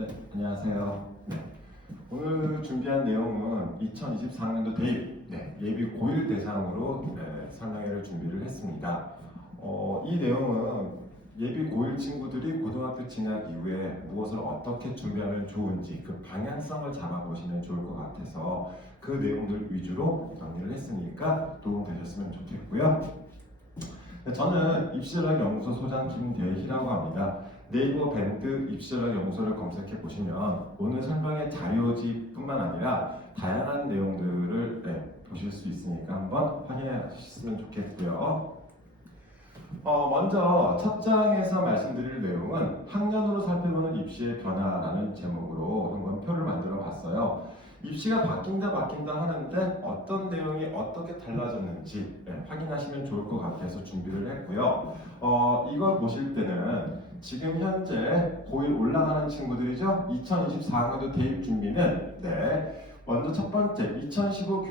네, 안녕하세요. 네, 오늘 준비한 내용은 2024학년도 대입 예비 고1 대상으로 설명회를 준비를 했습니다. 이 내용은 예비 고1 친구들이 고등학교 진학 이후에 무엇을 어떻게 준비하면 좋은지 그 방향성을 잡아보시면 좋을 것 같아서 그 내용들 위주로 정리를 했으니까 도움되셨으면 좋겠고요. 저는 입시전략연구소 소장 김대희라고 합니다. 네이버 밴드 입시전략연구소를 검색해 보시면 오늘 설명의 자료집뿐만 아니라 다양한 내용들을 보실 수 있으니까 한번 확인하셨으면 좋겠고요. 먼저 첫 장에서 말씀드릴 내용은 학년으로 살펴보는 입시의 변화라는 제목으로 한번 표를 만들어 봤어요. 입시가 바뀐다 하는데 어떤 내용이 어떻게 달라졌는지 확인하시면 좋을 것 같아서 준비를 했고요. 이걸 보실 때는 지금 현재 고1 올라가는 친구들이죠. 2024학년도 대입 준비는 먼저 첫 번째 2015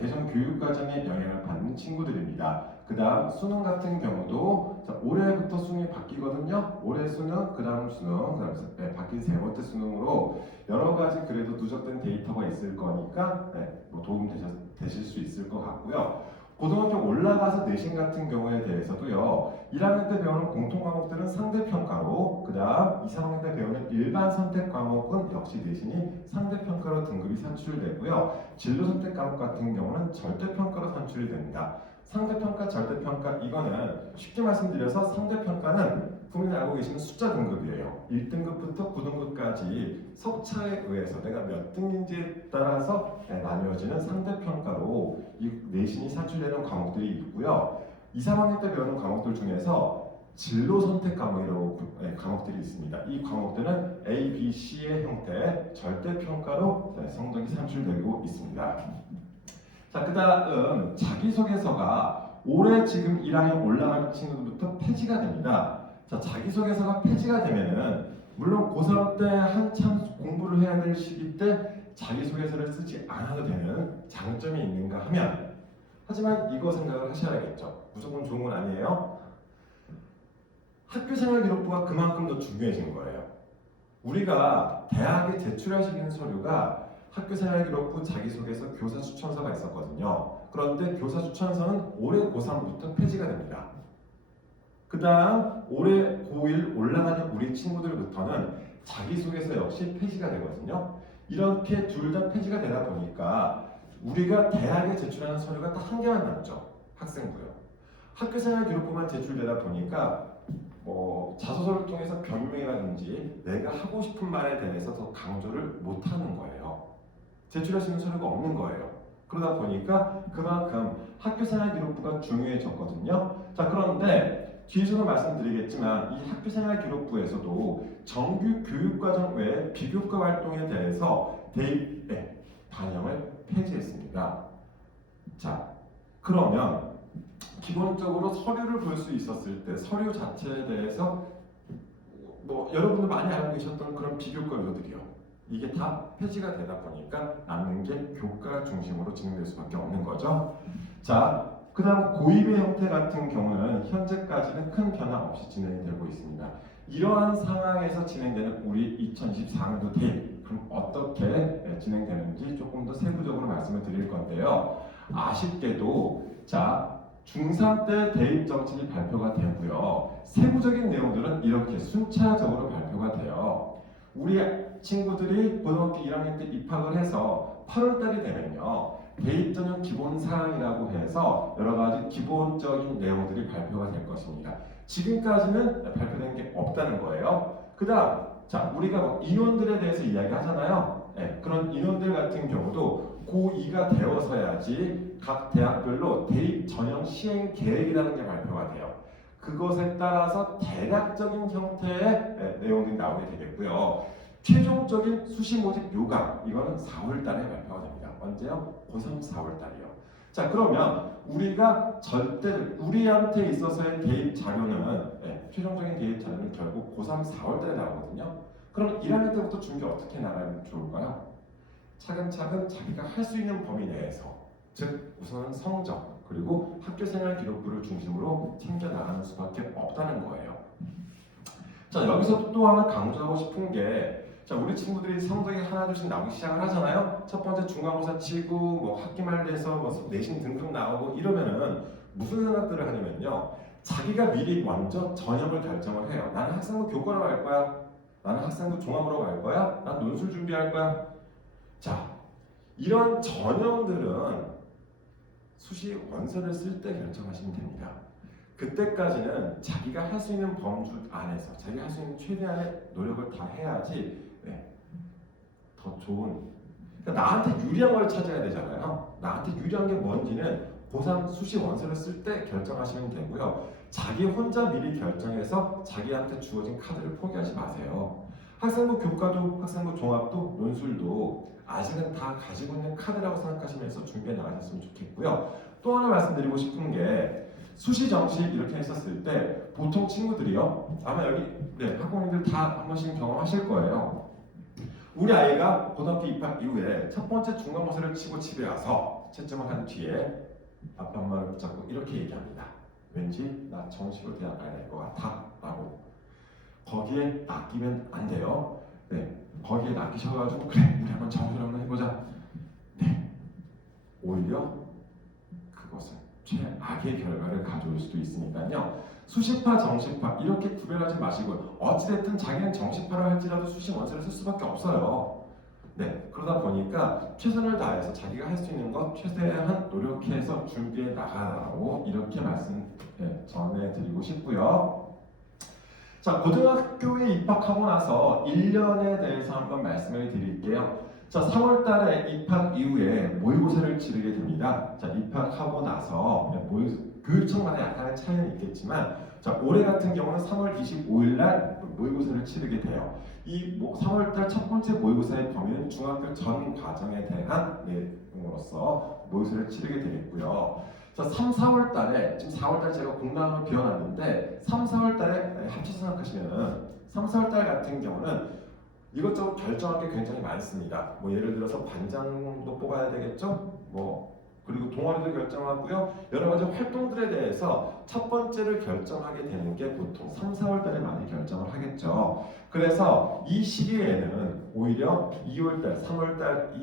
개정 교육과정에 영향을 받는 친구들입니다. 그 다음 수능 같은 경우도 올해부터 수능이 바뀌거든요. 올해 수능, 그 다음 수능, 그 다음 바뀐 세 번째 수능으로 여러 가지 그래도 누적된 데이터가 있을 거니까 뭐 도움 되실 수 있을 것 같고요. 고등학교 올라가서 내신 같은 경우에 대해서도요. 1학년 때 배우는 공통 과목들은 상대평가로, 그 다음 2, 3학년 때 배우는 일반 선택 과목은 역시 내신이 상대평가로 등급이 산출되고요. 진로 선택 과목 같은 경우는 절대평가로 산출이 됩니다. 상대평가, 절대평가 이거는 쉽게 말씀드려서 상대평가는 국민이 알고 계시는 숫자 등급이에요. 1등급부터 9등급까지 석차에 의해서 내가 몇 등인지에 따라서 나뉘어지는 상대평가로 이 내신이 산출되는 과목들이 있고요. 2, 3학년 때 배우는 과목들 중에서 진로 선택 과목이라고 과목들이 있습니다. 이 과목들은 A, B, C의 형태의 절대평가로 성적이 산출되고 있습니다. 자, 그 다음 자기소개서가 올해 지금 1학년 올라가는 친구들부터 폐지가 됩니다. 자, 자기소개서가 폐지가 되면은 물론 고3 때 한참 공부를 해야 될 시기 때 자기소개서를 쓰지 않아도 되는 장점이 있는가 하면 하지만 이거 생각을 하셔야겠죠. 무조건 좋은 건 아니에요. 학교생활 기록부가 그만큼 더 중요해진 거예요. 우리가 대학에 제출할 수 있는 서류가 학교생활기록부, 자기소개서, 교사추천서가 있었거든요. 그런데 교사추천서는 올해 고3부터 폐지가 됩니다. 그 다음 올해 고1 올라가는 우리 친구들부터는 자기소개서 역시 폐지가 되거든요. 이렇게 둘 다 폐지가 되다 보니까 우리가 대학에 제출하는 서류가 딱 한 개만 남죠. 학생부요. 학교생활기록부만 제출되다 보니까 자소서를 통해서 변명이라든지 내가 하고 싶은 말에 대해서 더 강조를 못하는 거예요. 제출할 수 있는 서류가 없는 거예요. 그러다 보니까 그만큼 학교생활기록부가 중요해졌거든요. 자, 그런데 뒤에서도 말씀드리겠지만 이 학교생활기록부에서도 정규 교육과정 외에 비교과 활동에 대해서 대입 반영을 폐지했습니다. 자, 그러면 기본적으로 서류를 볼 수 있었을 때 서류 자체에 대해서 여러분도 많이 알고 계셨던 그런 비교과 요들이요. 이게 다 폐지가 되다 보니까 남는 게 교과 중심으로 진행될 수밖에 없는 거죠. 자, 그 다음 고입의 형태 같은 경우는 현재까지는 큰 변화 없이 진행되고 있습니다. 이러한 상황에서 진행되는 우리 2024년도 대입 그럼 어떻게 진행되는지 조금 더 세부적으로 말씀을 드릴 건데요. 아쉽게도 중3 때 대입 정책이 발표가 되고요. 세부적인 내용들은 이렇게 순차적으로 발표가 돼요. 우리 친구들이 고등학교 1학년 때 입학을 해서 8월 달이 되면요. 대입 전형 기본 사항이라고 해서 여러 가지 기본적인 내용들이 발표가 될 것입니다. 지금까지는 발표된 게 없다는 거예요. 그 다음, 우리가 인원들에 대해서 이야기하잖아요. 그런 인원들 같은 경우도 고2가 되어서야지 각 대학별로 대입 전형 시행 계획이라는 게 발표가 돼요. 그것에 따라서 대략적인 형태의 내용들이 나오게 되겠고요. 최종적인 수시 모집 요강 이거는 4월 달에 발표가 됩니다. 언제요? 고3 4월 달이요. 자, 그러면 우리가 우리한테 있어서의 대입 자료는 최종적인 대입 자료는 결국 고3 4월 달에 나오거든요. 그럼 1학년 때부터 준비 어떻게 나가면 좋을까요? 차근차근 자기가 할 수 있는 범위 내에서 즉 우선은 성적 그리고 학교생활 기록부를 중심으로 챙겨 나가는 수밖에 없다는 거예요. 자, 여기서 또 하나 강조하고 싶은 게 자, 우리 친구들이 성적이 하나둘씩 나오기 시작을 하잖아요. 첫 번째 중간고사 치고 뭐 학기 말 돼서 뭐 내신 등급 나오고 이러면은 무슨 생각들을 하냐면요. 자기가 미리 먼저 전형을 결정을 해요. 나는 학생부 교과로 갈 거야. 나는 학생부 종합으로 갈 거야. 난 논술 준비할 거야. 자, 이런 전형들은 수시 원서를 쓸 때 결정하시면 됩니다. 그때까지는 자기가 할 수 있는 범주 안에서 자기가 할 수 있는 최대한의 노력을 다 해야지 더 좋은, 그러니까 나한테 유리한 걸 찾아야 되잖아요. 나한테 유리한 게 뭔지는 고3 수시 원서를 쓸 때 결정하시면 되고요. 자기 혼자 미리 결정해서 자기한테 주어진 카드를 포기하지 마세요. 학생부 교과도 학생부 종합도 논술도 아직은 다 가지고 있는 카드라고 생각하시면서 준비해 나가셨으면 좋겠고요. 또 하나 말씀드리고 싶은 게 수시 정시 이렇게 했었을 때 보통 친구들이요, 아마 여기 학부모님들 다 한 번씩 경험하실 거예요. 우리 아이가 고등학교 입학 이후에 첫 번째 중간고사를 치고 집에 와서 채점을 한 뒤에 아빠 엄마를 붙잡고 이렇게 얘기합니다. 왠지 나 정시로 대학 가야 될 것 같아 라고. 거기에 낚이면 안 돼요. 거기에 낚이셔가지고 그래 우리 한번 정시를 한번 해보자. 오히려 그것은 최악의 결과를 가져올 수도 있으니까요. 수시파, 정시파 이렇게 구별하지 마시고 어찌됐든 자기는 정시파를 할지라도 수시 원서를 쓸 수밖에 없어요. 그러다 보니까 최선을 다해서 자기가 할 수 있는 것 최대한 노력해서 준비해 나가라고 이렇게 말씀 전해드리고 싶고요. 자, 고등학교에 입학하고 나서 1년에 대해서 한번 말씀을 드릴게요. 자, 3월 달에 입학 이후에 모의고사를 치르게 됩니다. 자, 입학하고 나서 교육청마다 약간의 차이는 있겠지만, 자, 올해 같은 경우는 3월 25일 날 모의고사를 치르게 돼요. 이 3월 달 첫 번째 모의고사의 범위는 중학교 전 과정에 대한 내용으로서 모의고사를 치르게 되겠고요. 자, 3, 4월 달에 지금 4월 달 제가 공단으로 비워놨는데 3, 4월 달에 합쳐서 생각하시면은 3, 4월 달 같은 경우는 이것저것 결정할 게 굉장히 많습니다. 뭐 예를 들어서 반장도 뽑아야 되겠죠? 그리고 동아리도 결정하고요. 여러 가지 활동들에 대해서 첫 번째를 결정하게 되는 게 보통 3, 4월 달에 많이 결정을 하겠죠. 그래서 이 시기에는 오히려 2월 달, 3월 달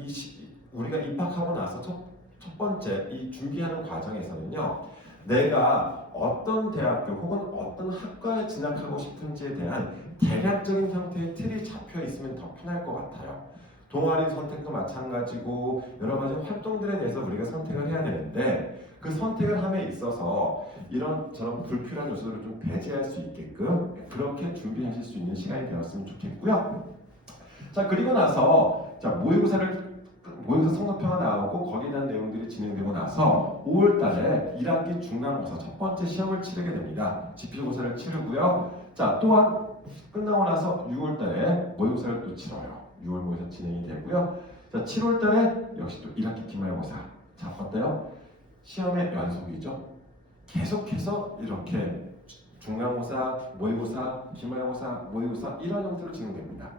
우리가 입학하고 나서 첫 번째 이 준비하는 과정에서는요. 내가 어떤 대학교 혹은 어떤 학과에 진학하고 싶은지에 대한 대략적인 형태의 틀이 잡혀 있으면 더 편할 것 같아요. 동아리 선택도 마찬가지고 여러 가지 활동들에 대해서 우리가 선택을 해야 되는데 그 선택을 함에 있어서 이런저런 불필요한 요소들을 좀 배제할 수 있게끔 그렇게 준비하실 수 있는 시간이 되었으면 좋겠고요. 자, 그리고 나서 모의고사 성적표가 나오고 거기에 대한 내용들이 진행되고 나서 5월 달에 1학기 중간고사 첫 번째 시험을 치르게 됩니다. 지필고사를 치르고요. 자, 또한 끝나고 나서 6월 달에 모의고사를 또 치러요. 6월 모의고사 진행이 되고요. 자, 7월 달에 역시 또 1학기 기말고사. 자, 어때요? 시험의 연속이죠. 계속해서 이렇게 중간고사, 모의고사, 기말고사, 모의고사 이런 형태로 진행됩니다.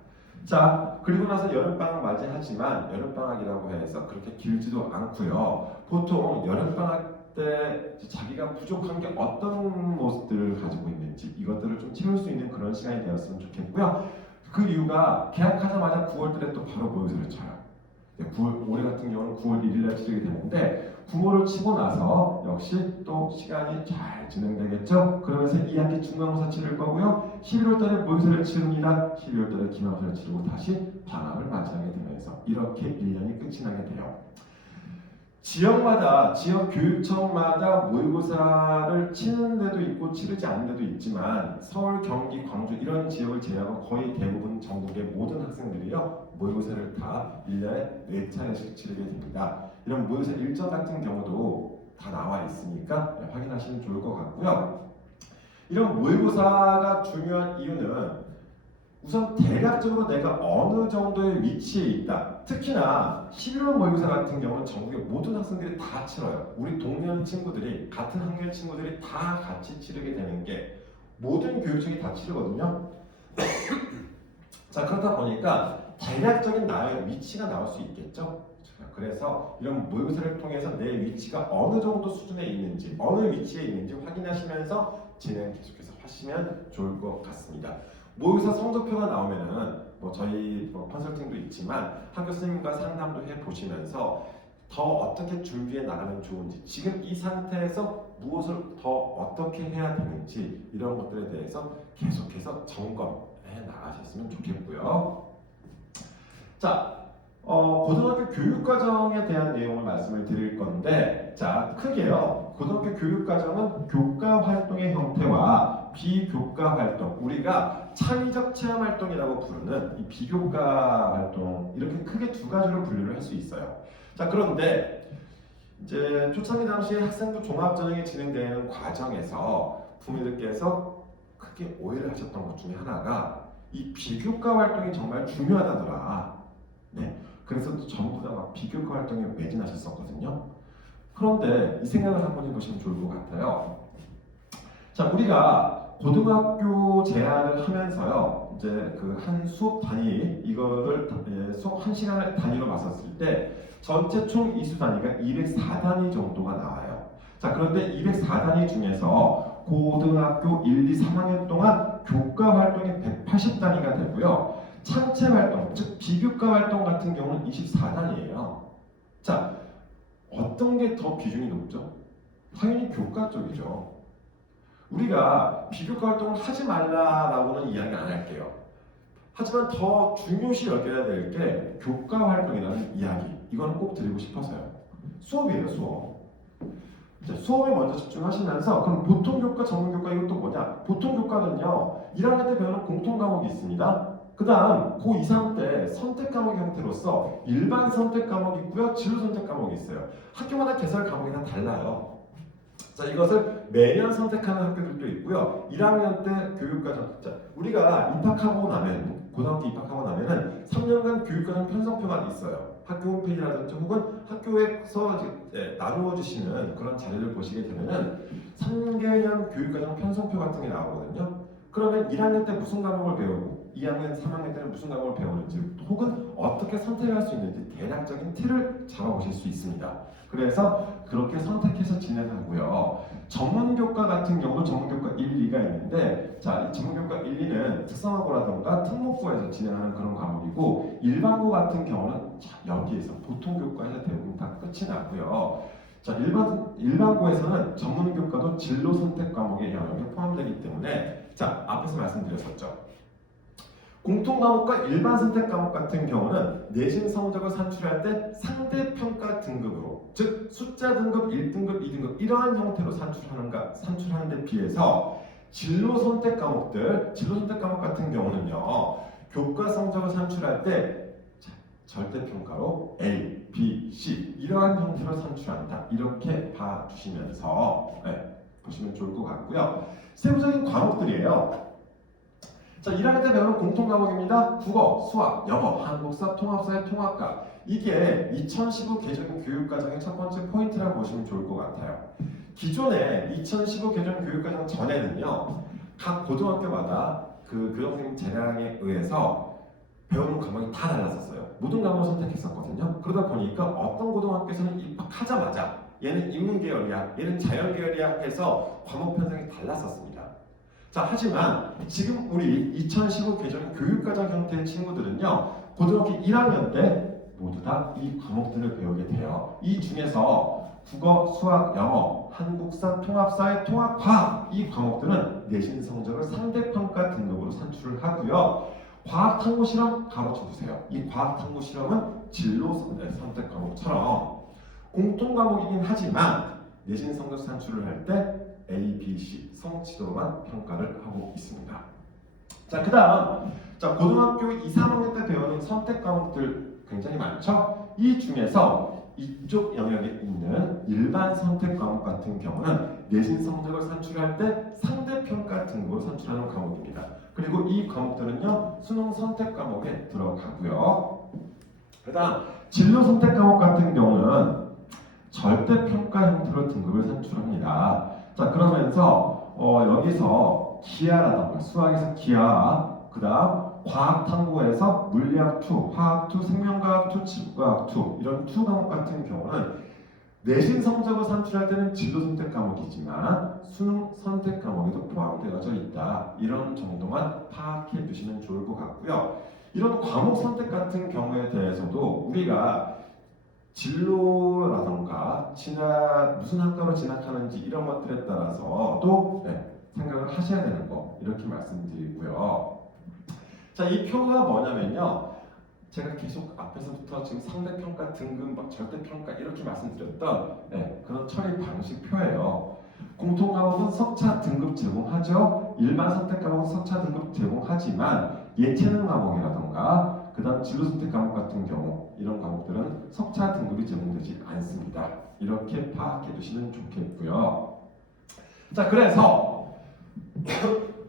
자, 그리고 나서 여름방학 맞이하지만 여름방학이라고 해서 그렇게 길지도 않고요. 보통 여름방학 때 자기가 부족한 게 어떤 모습들을 가지고 있는지 이것들을 좀 채울 수 있는 그런 시간이 되었으면 좋겠고요. 그 이유가 개학하자마자 9월 달에 또 바로 모의고사를 쳐요. 올해 같은 경우는 9월 1일 날 치르게 되는데 부모를 치고 나서 역시 또 시간이 잘 진행되겠죠. 그러면서 2학기 중간고사 치를 거고요. 11월 달에 모의고사를 치릅니다. 12월 달에 기말고사를 치르고 다시 방학을 맞이하게 되면서 이렇게 1년이 끝이 나게 돼요. 지역마다, 지역 교육청마다 모의고사를 치는 데도 있고 치르지 않는 데도 있지만 서울, 경기, 광주 이런 지역을 제외하고 거의 대부분 전국의 모든 학생들이요 모의고사를 다 1년에 4차례씩 치르게 됩니다. 이런 모의고사 일정 같은 경우도 다 나와 있으니까 확인하시면 좋을 것 같고요. 이런 모의고사가 중요한 이유는 우선 대략적으로 내가 어느 정도의 위치에 있다. 특히나 11월 모의고사 같은 경우는 전국의 모든 학생들이 다 치러요. 우리 동년 친구들이, 같은 학년 친구들이 다 같이 치르게 되는 게 모든 교육청이 다 치르거든요. 자, 그러다 보니까 대략적인 나의 위치가 나올 수 있겠죠. 그래서 이런 모의고사를 통해서 내 위치가 어느 정도 수준에 있는지, 어느 위치에 있는지 확인하시면서 진행 계속해서 하시면 좋을 것 같습니다. 모의고사 성적표가 나오면은 뭐 저희 컨설팅도 있지만 학교 선생님과 상담도 해보시면서 더 어떻게 준비해 나가면 좋은지, 지금 이 상태에서 무엇을 더 어떻게 해야 되는지 이런 것들에 대해서 계속해서 점검해 나가셨으면 좋겠고요. 자, 고등학교 교육과정에 대한 내용을 말씀을 드릴 건데, 자, 크게요. 고등학교 교육과정은 교과 활동의 형태와 비교과 활동, 우리가 창의적 체험 활동이라고 부르는 이 비교과 활동, 이렇게 크게 두 가지로 분류를 할 수 있어요. 자, 그런데 이제 초창기 당시에 학생부 종합전형이 진행되는 과정에서 부모님들께서 크게 오해를 하셨던 것 중에 하나가 이 비교과 활동이 정말 중요하다더라. 네, 그래서 전부 다 막 비교과 활동에 매진하셨었거든요. 그런데 이 생각을 한번 해보시면 좋을 것 같아요. 자, 우리가 고등학교 제한을 하면서요, 이제 그 한 수업 단위, 이거를 수업 한 시간을 단위로 봤었을 때 전체 총 이수 단위가 204단위 정도가 나와요. 자, 그런데 204단위 중에서 고등학교 1, 2, 3학년 동안 교과 활동이 180단위가 되고요. 창체 활동, 즉 비교과 활동 같은 경우는 24단위예요. 자, 어떤 게 더 비중이 높죠? 당연히 교과 쪽이죠. 우리가 비교과 활동을 하지 말라라고는 이야기 안 할게요. 하지만 더 중요시 여겨야 될 게 교과 활동이라는 이야기. 이거는 꼭 드리고 싶어서요. 수업이에요, 수업. 자, 수업에 먼저 집중하시면서 그럼 보통 교과, 전문 교과 이것도 뭐냐? 보통 교과는요, 1학년 때 배우는 공통 과목이 있습니다. 그 다음 고2, 3때 선택 과목 형태로서 일반 선택 과목이 있고요, 진로 선택 과목이 있어요. 학교마다 개설 과목이 다 달라요. 자, 이것을 매년 선택하는 학교들도 있고요. 1학년 때 교육과정, 자, 우리가 입학하고 나면, 고등학교 입학하고 나면은 3년간 교육과정 편성표가 있어요. 학교 홈페이지라든지 혹은 학교에서 나누어 주시는 그런 자료를 보시게 되면은 3개년 교육과정 편성표 같은 게 나오거든요. 그러면 1학년 때 무슨 과목을 배우고 2학년, 3학년 때는 무슨 과목을 배우는지 혹은 어떻게 선택할 수 있는지 대략적인 틀을 잡아보실 수 있습니다. 그래서 그렇게 선택해서 진행하고요. 전문교과 같은 경우는 전문교과 1, 2가 있는데, 자, 이 전문교과 1, 2는 특성화고라던가 특목고에서 진행하는 그런 과목이고, 일반고 같은 경우는 여기에서 보통교과에서 대부분 다 끝이 나고요. 자, 일반고에서는 전문교과도 진로 선택 과목의 영역에 포함되기 때문에, 자, 앞에서 말씀드렸었죠. 공통 과목과 일반 선택 과목 같은 경우는 내신 성적을 산출할 때 상대평가 등급으로, 즉 숫자 등급 1등급, 2등급 이러한 형태로 산출하는 데 비해서 진로 선택 과목 같은 경우는요, 교과 성적을 산출할 때 절대평가로 A, B, C 이러한 형태로 산출한다. 이렇게 봐주시면서 보시면 좋을 것 같고요. 세부적인 과목들이에요. 자, 1학년 때 배우는 공통 과목입니다. 국어, 수학, 영어, 한국사, 통합사회, 통합과. 이게 2015 개정 교육과정의 첫 번째 포인트라고 보시면 좋을 것 같아요. 기존에 2015 개정 교육과정 전에는요, 각 고등학교마다 그 교장선생님 재량에 의해서 배우는 과목이 다 달랐었어요. 모든 과목을 선택했었거든요. 그러다 보니까 어떤 고등학교에서는 입학하자마자 얘는 인문 계열이야, 얘는 자연 계열이야 해서 과목 편성이 달랐었습니다. 자, 하지만 지금 우리 2015 개정 교육과정 형태의 친구들은요, 고등학교 1학년 때 모두 다 이 과목들을 배우게 돼요. 이 중에서 국어, 수학, 영어, 한국사, 통합사회, 통합과학 이 과목들은 내신 성적을 상대평가 등급으로 산출을 하고요. 과학탐구실험 가로쳐주세요. 이 과학탐구실험은 진로 선택 과목처럼 공통 과목이긴 하지만 내신 성적 산출을 할 때 A, B, C 성취도만 평가를 하고 있습니다. 자, 그 다음 고등학교 2, 3학년 때 배우는 선택 과목들 굉장히 많죠? 이 중에서 이쪽 영역에 있는 일반 선택 과목 같은 경우는 내신 성적을 산출할 때 상대평가 등급으로 산출하는 과목입니다. 그리고 이 과목들은요, 수능 선택 과목에 들어가고요. 그 다음 진로 선택 과목 같은 경우는 절대평가 형태로 등급을 산출합니다. 자, 그러면서 여기서 기하라던가 수학에서 기하, 그 다음 과학탐구에서 물리학2, 화학2, 생명과학2, 지구과학2 이런 2 과목 같은 경우는 내신 성적을 산출할 때는 진로 선택 과목이지만 수능 선택 과목에도 포함되어져 있다. 이런 정도만 파악해 두시면 좋을 것 같고요. 이런 과목 선택 같은 경우에 대해서도 우리가 진로라던가 무슨 학과로 진학하는지 이런 것들에 따라서 또 생각을 하셔야 되는 거 이렇게 말씀드리고요. 자, 이 표가 뭐냐면요. 제가 계속 앞에서부터 지금 상대평가, 등급, 절대평가 이렇게 말씀드렸던 그런 처리 방식 표예요. 공통과목은 석차 등급 제공하죠. 일반 선택 과목은 석차 등급 제공하지만 예체능 과목이라던가 그 다음 진로 선택 과목 같은 경우 이런 과목들은 석차 등급이 제공되지 않습니다. 이렇게 파악해 두시면 좋겠고요. 자, 그래서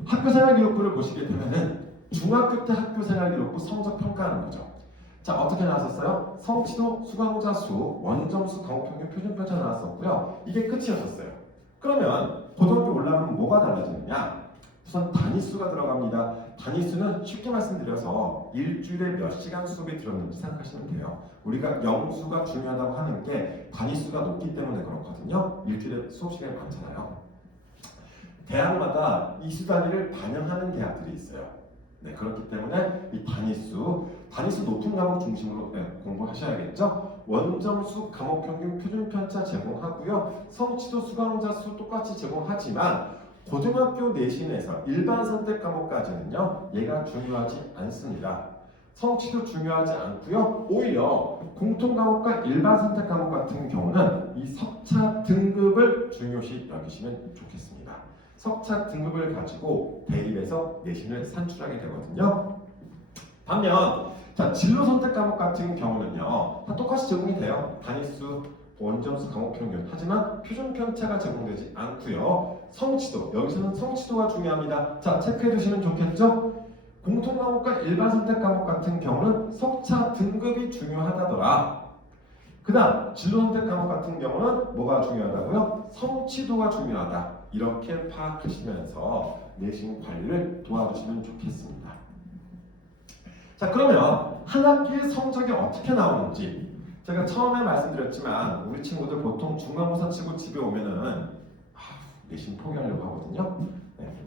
학교생활기록부를 보시게 되면은 중학교 때 학교생활기록부 성적 평가하는 거죠. 자, 어떻게 나왔었어요? 성취도, 수강자 수, 원점수, 과목평균, 표준편차 나왔었고요. 이게 끝이었었어요. 그러면 고등학교 올라가면 뭐가 달라지느냐? 우선 단위수가 들어갑니다. 단위수는 쉽게 말씀드려서 일주일에 몇 시간 수업이 들었는지 생각하시면 돼요. 우리가 영수가 중요하다고 하는 게 단위수가 높기 때문에 그렇거든요. 일주일에 수업 시간이 많잖아요. 대학마다 이수 단위를 반영하는 대학들이 있어요. 그렇기 때문에 이 단위수 높은 과목 중심으로 공부하셔야겠죠. 원점수, 과목평균, 표준편차 제공하고요. 성취도, 수강자 수 똑같이 제공하지만 고등학교 내신에서 일반 선택 과목까지는요. 얘가 중요하지 않습니다. 성취도 중요하지 않고요. 오히려 공통 과목과 일반 선택 과목 같은 경우는 이 석차 등급을 중요시 여기시면 좋겠습니다. 석차 등급을 가지고 대입해서 내신을 산출하게 되거든요. 반면 자, 진로 선택 과목 같은 경우는요. 다 똑같이 제공이 돼요. 단위수, 원점수, 과목평균. 하지만 표준 편차가 제공되지 않고요. 성취도, 여기서는 성취도가 중요합니다. 자, 체크해 두시면 좋겠죠? 공통 과목과 일반 선택 과목 같은 경우는 석차 등급이 중요하다더라. 그 다음 진로 선택 과목 같은 경우는 뭐가 중요하다고요? 성취도가 중요하다. 이렇게 파악하시면서 내신 관리를 도와주시면 좋겠습니다. 자, 그러면 한 학기의 성적이 어떻게 나오는지 제가 처음에 말씀드렸지만 우리 친구들 보통 중간고사 치고 집에 오면은 내신 포기하려고 하거든요.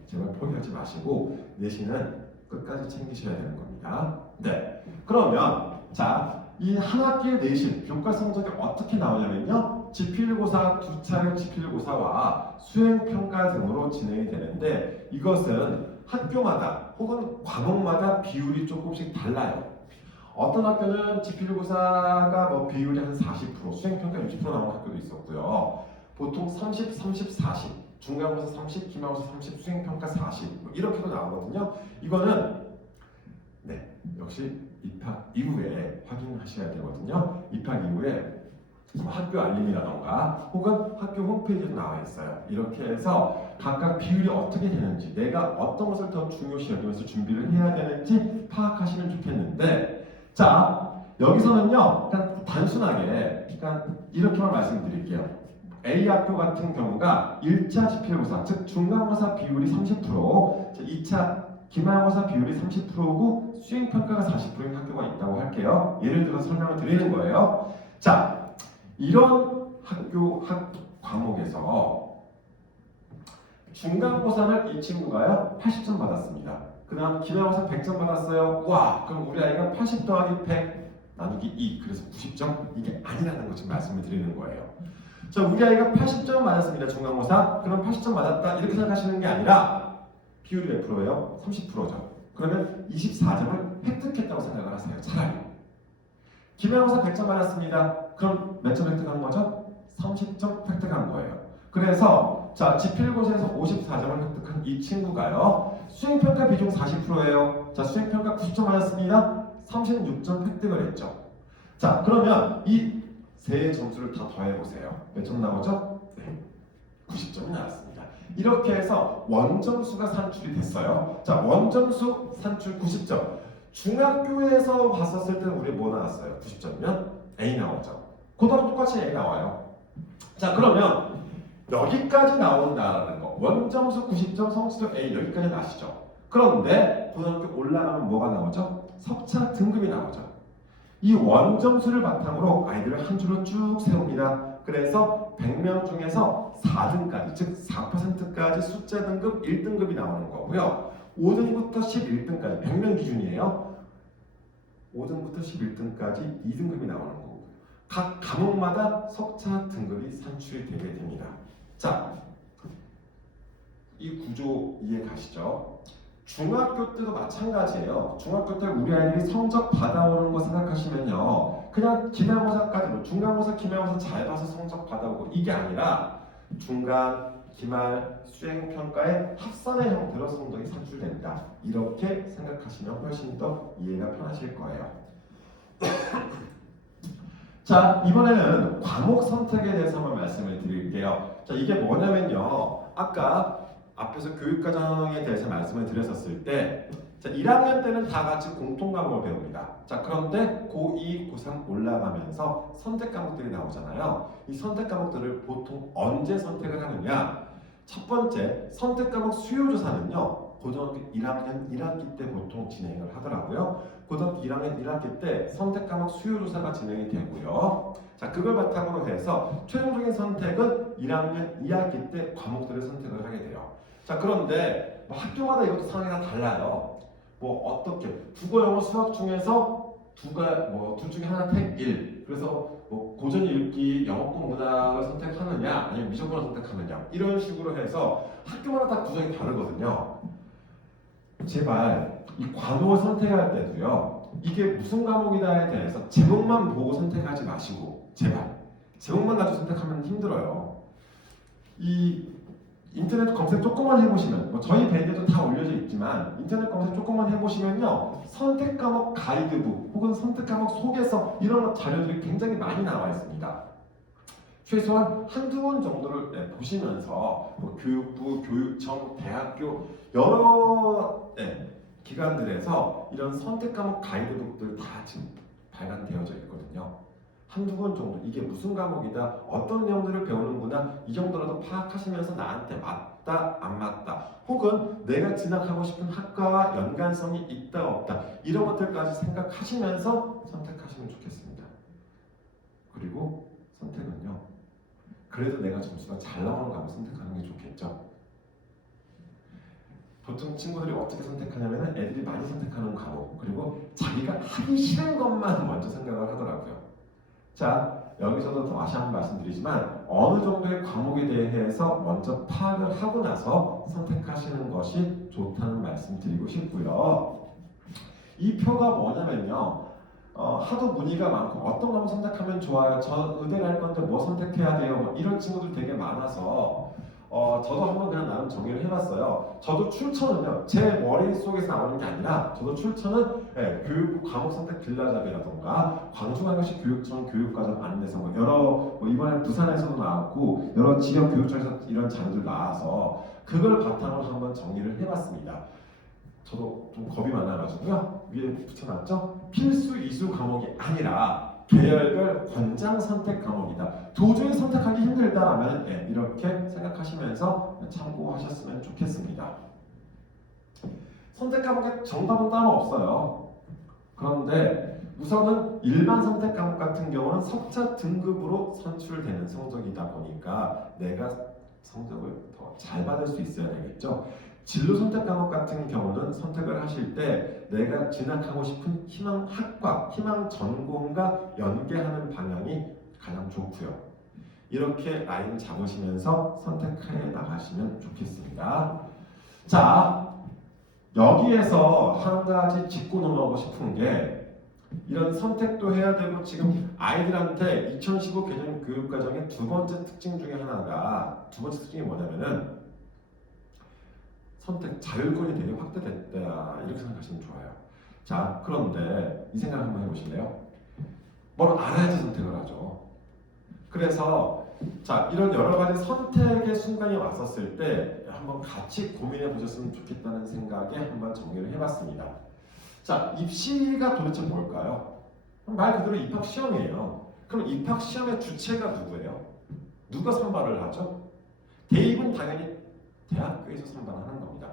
제발 포기하지 마시고 내신은 끝까지 챙기셔야 되는 겁니다. 그러면 자, 이 한 학기의 내신 교과 성적이 어떻게 나오냐면요. 지필고사, 두 차례 지필고사와 수행평가 등으로 진행이 되는데 이것은 학교마다 혹은 과목마다 비율이 조금씩 달라요. 어떤 학교는 지필고사가 비율이 한 40%, 수행평가 60% 나오는 학교도 있었고요. 보통 30, 30, 40, 중간고사 30, 기말고사 30, 수행평가 40 이렇게도 나오거든요. 이거는 역시 입학 이후에 확인하셔야 되거든요. 입학 이후에 학교 알림이라던가 혹은 학교 홈페이지에 나와 있어요. 이렇게 해서 각각 비율이 어떻게 되는지 내가 어떤 것을 더 중요시 여기면서 준비를 해야 되는지 파악하시면 좋겠는데 자, 여기서는요 그냥 단순하게 이렇게만 말씀드릴게요. A 학교 같은 경우가 1차 지필고사 즉 중간고사 비율이 30%, 2차 기말고사 비율이 30%고 수행평가가 40%인 학교가 있다고 할게요. 예를 들어 설명을 드리는 거예요. 자, 이런 과목에서 중간고사는 이 친구가요 80점 받았습니다. 그 다음 기말고사 100점 받았어요. 와, 그럼 우리 아이가 80 더하기 100 나누기 2 그래서 90점? 이게 아니라는 거 지금 말씀을 드리는 거예요. 자, 우리 아이가 80점 맞았습니다. 중간고사. 그럼 80점 맞았다 이렇게 생각하시는 게 아니라 비율이 몇 프로예요? 30%죠. 그러면 24점을 획득했다고 생각을 하세요. 차라리. 기말고사 100점 받았습니다. 그럼 몇 점 획득한 거죠? 30점 획득한 거예요. 그래서 자, 지필고사에서 54점을 획득한 이 친구가요. 수행평가 비중 40%예요. 자, 수행평가 90점 받았습니다. 36점 획득을 했죠. 자, 그러면 이 세 점수를 다 더해보세요. 몇 점 나오죠? 90점이 나왔습니다. 이렇게 해서 원점수가 산출이 됐어요. 자, 원점수 산출 90점. 중학교에서 봤었을 때는 우리 뭐 나왔어요? 90점이면 A 나오죠. 고등학교 똑같이 A 나와요. 자, 그러면 여기까지 나온다라는 거. 원점수 90점, 성취도 A 여기까지 나시죠. 그런데 고등학교 올라가면 뭐가 나오죠? 석차 등급이 나오죠. 이 원점수를 바탕으로 아이들을 한 줄로 쭉 세웁니다. 그래서 100명 중에서 4등까지, 즉 4%까지 숫자 등급 1등급이 나오는 거고요. 5등부터 11등까지 100명 기준이에요. 5등부터 11등까지 2등급이 나오는 거고 각 과목마다 석차 등급이 산출이 되게 됩니다. 자, 이 구조 이해 가시죠? 중학교 때도 마찬가지예요. 중학교 때 우리 아이들이 성적 받아오는 거 생각하시면요. 그냥 기말고사까지 뭐 중간고사, 기말고사 잘 봐서 성적 받아오고 이게 아니라 중간, 기말, 수행평가의 합산의 형태로 성적이 산출된다. 이렇게 생각하시면 훨씬 더 이해가 편하실 거예요. 자, 이번에는 과목 선택에 대해서 한번 말씀을 드릴게요. 자, 이게 뭐냐면요. 아까 앞에서 교육과정에 대해서 말씀을 드렸었을 때 자, 1학년 때는 다 같이 공통 과목을 배웁니다. 자, 그런데 고2, 고3 올라가면서 선택 과목들이 나오잖아요. 이 선택 과목들을 보통 언제 선택을 하느냐? 첫 번째, 선택 과목 수요 조사는요. 고등학교 1학년 1학기 때 보통 진행을 하더라고요. 고등학교 1학년 1학기 때 선택 과목 수요 조사가 진행이 되고요. 자, 그걸 바탕으로 해서 최종적인 선택은 1학년 2학기 때 과목들을 선택을 하게 돼요. 자, 그런데 뭐 학교마다 이것도 상황이 다 달라요. 뭐 어떻게 국어, 영어, 수학 중에서 둘 중에 하나 택 1. 그래서 뭐 고전 읽기, 영어권 문학을 선택하느냐, 아니면 미적분을 선택하느냐 이런 식으로 해서 학교마다 다 구성이 다르거든요. 제발 이 과목을 선택할 때도요. 이게 무슨 과목이다에 대해서 제목만 보고 선택하지 마시고 제발 제목만 가지고 선택하면 힘들어요. 이 인터넷 검색 조금만 해보시면 뭐 저희 밴드도 다 올려져 있지만 인터넷 검색 조금만 해보시면요 선택 과목 가이드북 혹은 선택 과목 소개서 이런 자료들이 굉장히 많이 나와 있습니다. 최소한 한두 번 정도를 보시면서 뭐 교육부, 교육청, 대학교 여러 기관들에서 이런 선택 과목 가이드북들 다 지금 발간되어져 있거든요. 한두 번 정도 이게 무슨 과목이다 어떤 내용들을 배우는구나 이 정도라도 파악하시면서 나한테 맞다 안 맞다 혹은 내가 진학하고 싶은 학과와 연관성이 있다 없다 이런 것들까지 생각하시면서 선택하시면 좋겠습니다. 그리고 선택은요 그래도 내가 점수가 잘 나오는 과목 선택하는 게 좋겠죠. 보통 친구들이 어떻게 선택하냐면 애들이 많이 선택하는 과목 그리고 자기가 하기 싫은 것만 먼저 생각을 하더라고요. 자, 여기서도 다시 한번 말씀드리지만 어느 정도의 과목에 대해서 먼저 파악을 하고 나서 선택하시는 것이 좋다는 말씀 드리고 싶고요. 이 표가 뭐냐면요. 하도 문의가 많고 어떤 과목 선택하면 좋아요? 저 의대 갈 건데 뭐 선택해야 돼요? 뭐 이런 친구들 되게 많아서 저도 한번 그냥 나름 정리를 해봤어요. 저도 출처는요, 제 머릿속에서 나오는 게 아니라, 저도 출처는 교육부 과목 선택 빌라잡이라던가, 광주광역시 교육청 교육과정 안내서, 이번에 부산에서도 나왔고, 여러 지역 교육청에서 이런 자료들 나와서, 그걸 바탕으로 한번 정리를 해봤습니다. 저도 좀 겁이 많아가지고요, 위에 붙여놨죠? 필수 이수 과목이 아니라, 계열별 권장 선택 과목이다. 도저히 선택하기 힘들다라면 이렇게 생각하시면서 참고하셨으면 좋겠습니다. 선택 과목의 정답은 따로 없어요. 그런데 우선은 일반 선택 과목 같은 경우는 석차 등급으로 선출되는 성적이다 보니까 내가 성적을 더 잘 받을 수 있어야 되겠죠. 진로 선택 과목 같은 경우는 선택을 하실 때 내가 진학하고 싶은 희망 학과, 희망 전공과 연계하는 방향이 가장 좋고요. 이렇게 라인 잡으시면서 선택해 나가시면 좋겠습니다. 자, 여기에서 한 가지 짚고 넘어가고 싶은 게 이런 선택도 해야 되고 지금 아이들한테 2015 개정 교육과정의 두 번째 특징 중에 하나가 두 번째 특징이 뭐냐면은 선택 자율권이 되게 확대됐다 이렇게 생각하시면 좋아요. 자, 그런데 이 생각 한번 해보실래요? 뭘 알아야지 선택을 하죠. 그래서 자, 이런 여러 가지 선택의 순간이 왔었을 때 한번 같이 고민해 보셨으면 좋겠다는 생각에 한번 정리를 해봤습니다. 자, 입시가 도대체 뭘까요? 말 그대로 입학 시험이에요. 그럼 입학 시험의 주체가 누구예요? 누가 선발을 하죠? 대입은 당연히 대학교에서 선발하는 겁니다.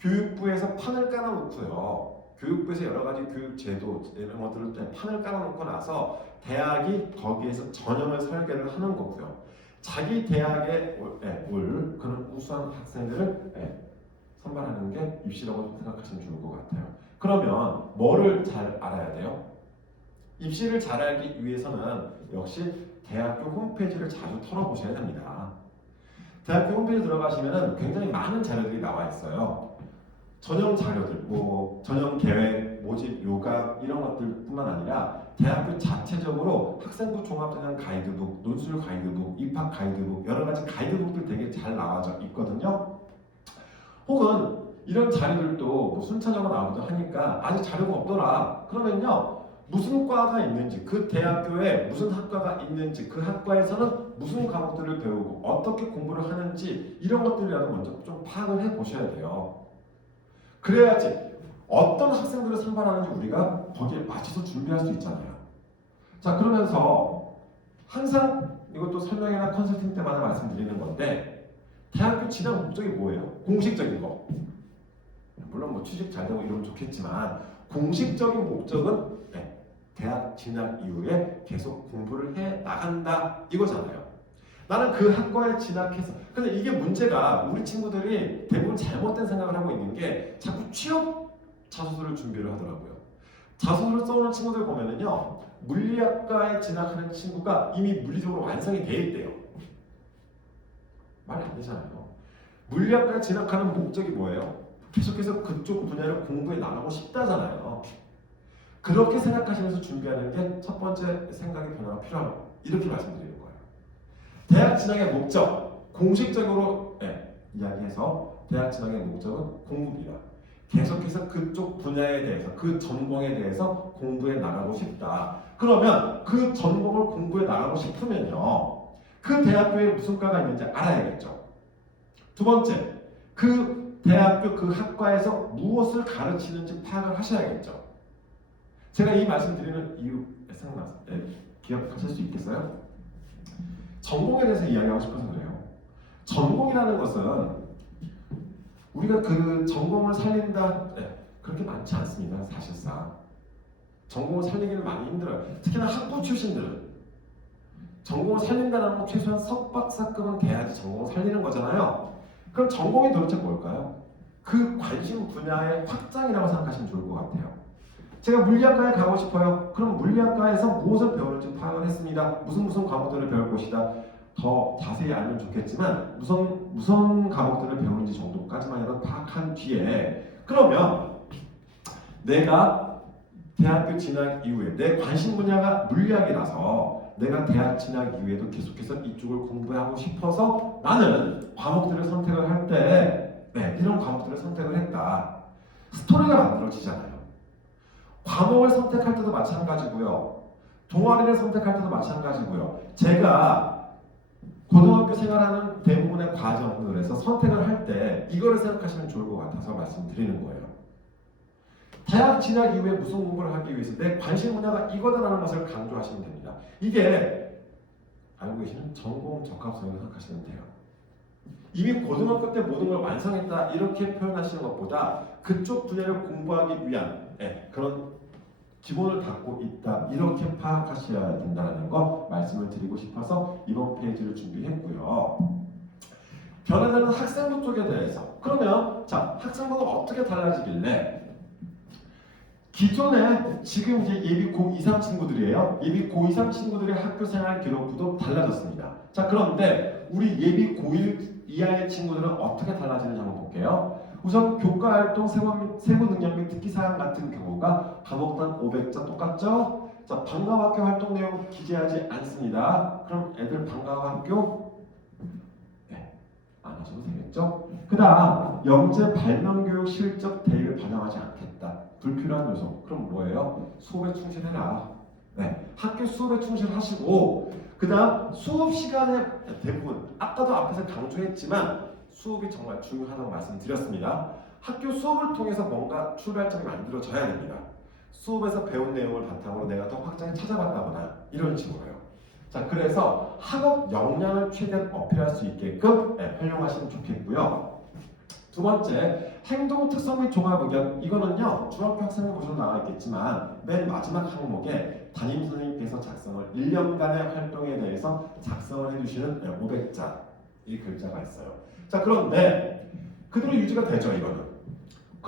교육부에서 판을 깔아놓고요. 교육부에서 여러 가지 교육 제도 이런 것들을 판을 깔아놓고 나서 대학이 거기에서 전형을 설계를 하는 거고요. 자기 대학에 올 그런 우수한 학생들을 선발하는 게 입시라고 생각하시면 좋을 것 같아요. 그러면 뭐를 잘 알아야 돼요? 입시를 잘 알기 위해서는 역시 대학교 홈페이지를 자주 털어보셔야 됩니다. 대학교 홈페이지 들어가시면 굉장히 많은 자료들이 나와 있어요. 전형 자료들, 뭐 전형 계획, 모집, 요강 이런 것들뿐만 아니라 대학교 자체적으로 학생부 종합전형 가이드북, 논술 가이드북, 입학 가이드북 여러 가지 가이드북들 되게 잘 나와져 있거든요. 혹은 이런 자료들도 뭐 순차적으로 나오기도 하니까 아직 자료가 없더라. 그러면요. 무슨 과가 있는지, 그 대학교에 무슨 학과가 있는지, 그 학과에서는 무슨 과목들을 배우고 어떻게 공부를 하는지 이런 것들이라도 먼저 좀 파악을 해 보셔야 돼요. 그래야지 어떤 학생들을 선발하는지 우리가 거기에 맞춰서 준비할 수 있잖아요. 자, 그러면서 항상 이것도 설명이나 컨설팅 때마다 말씀드리는 건데 대학교 진학 목적이 뭐예요? 공식적인 거. 물론 뭐 취직 잘 되고 이러면 좋겠지만 공식적인 목적은 대학 진학 이후에 계속 공부를 해 나간다 이거잖아요. 나는 그 학과에 진학해서 근데 이게 문제가 우리 친구들이 대부분 잘못된 생각을 하고 있는 게 자꾸 취업 자소서를 준비를 하더라고요. 자소서를 써오는 친구들 보면은요 물리학과에 진학하는 친구가 이미 물리적으로 완성이 돼 있대요. 말이 안 되잖아요. 물리학과에 진학하는 목적이 뭐예요? 계속해서 그쪽 분야를 공부해 나가고 싶다잖아요. 그렇게 생각하시면서 준비하는 게 첫 번째 생각의 변화가 필요하고 이렇게 말씀드리는 거예요. 대학 진학의 목적, 공식적으로 이야기해서 대학 진학의 목적은 공부입니다. 계속해서 그쪽 분야에 대해서, 그 전공에 대해서 공부해 나가고 싶다. 그러면 그 전공을 공부해 나가고 싶으면요. 그 대학교에 무슨 과가 있는지 알아야겠죠. 두 번째, 그 대학교 그 학과에서 무엇을 가르치는지 파악을 하셔야겠죠. 제가 이 말씀 드리는 이유 생각났어요. 기억하실 수 있겠어요? 전공에 대해서 이야기하고 싶어서 그래요. 전공이라는 것은 우리가 그 전공을 살린다 그렇게 많지 않습니다. 사실상 전공을 살리기는 많이 힘들어요. 특히나 학부 출신들은 전공을 살린다는 건 최소한 석박사급은 돼야지 전공을 살리는 거잖아요. 그럼 전공이 도대체 뭘까요? 그 관심 분야의 확장이라고 생각하시면 좋을 것 같아요. 제가 물리학과에 가고 싶어요. 그럼 물리학과에서 무엇을 배우는지 파악을 했습니다. 무슨 과목들을 배울 것이다. 더 자세히 알면 좋겠지만 무슨 과목들을 배우는지 정도까지만이라도 파악한 뒤에 그러면 내가 대학교 진학 이후에 내 관심 분야가 물리학이라서 내가 대학 진학 이후에도 계속해서 이쪽을 공부하고 싶어서 나는 과목들을 선택을 할 때 이런 과목들을 선택을 했다. 스토리가 만들어지잖아요. 과목을 선택할 때도 마찬가지고요. 동아리를 선택할 때도 마찬가지고요. 제가 고등학교 생활하는 대부분의 과정들에서 선택을 할 때 이거를 생각하시면 좋을 것 같아서 말씀드리는 거예요. 대학 진학 이후에 무슨 공부를 하기 위해서 내 관심 분야가 이거다라는 것을 강조하시면 됩니다. 이게 알고 계시는 전공 적합성이라고 생각하시면 돼요. 이미 고등학교 때 모든 걸 완성했다 이렇게 표현하시는 것보다 그쪽 분야를 공부하기 위한 그런 기본을 갖고 있다 이렇게 파악하셔야 된다는 거 말씀을 드리고 싶어서 이번 페이지를 준비했고요. 변화되는 학생부 쪽에 대해서 그러면 자 학생부가 어떻게 달라지길래 기존에 지금 이제 예비 고2, 3 친구들이에요. 예비 고2, 3 친구들의 학교생활 기록부도 달라졌습니다. 자 그런데 우리 예비 고1 이하의 친구들은 어떻게 달라지는지 한번 볼게요. 우선 교과활동, 세부 능력 및 특기사항 같은 경우가 과목당 500자 똑같죠? 자 방과학교 활동 내용 기재하지 않습니다. 그럼 애들 방과학교 안 하셔도 되겠죠? 그 다음 영재 발명교육 실적 대입을 반영하지 않겠다. 불필요한 요소. 그럼 뭐예요? 수업에 충실해라. 학교 수업에 충실하시고 그 다음 수업 시간에 대부분 아까도 앞에서 강조했지만 수업이 정말 중요하다고 말씀드렸습니다. 학교 수업을 통해서 뭔가 출발점이 만들어져야 됩니다. 수업에서 배운 내용을 바탕으로 내가 더 확장해 찾아봤다거나 이런 식으로요. 자, 그래서 학업 역량을 최대한 어필할 수 있게끔 활용하시면 좋겠고요. 두 번째, 행동 특성 및 종합 의견. 이거는요, 중학교 학생부 보시면 나와 있겠지만 맨 마지막 항목에 담임 선생님께서 작성을 1년간의 활동에 대해서 작성을 해주시는 500자 이 글자가 있어요. 자, 그런데 그대로 유지가 되죠, 이거는.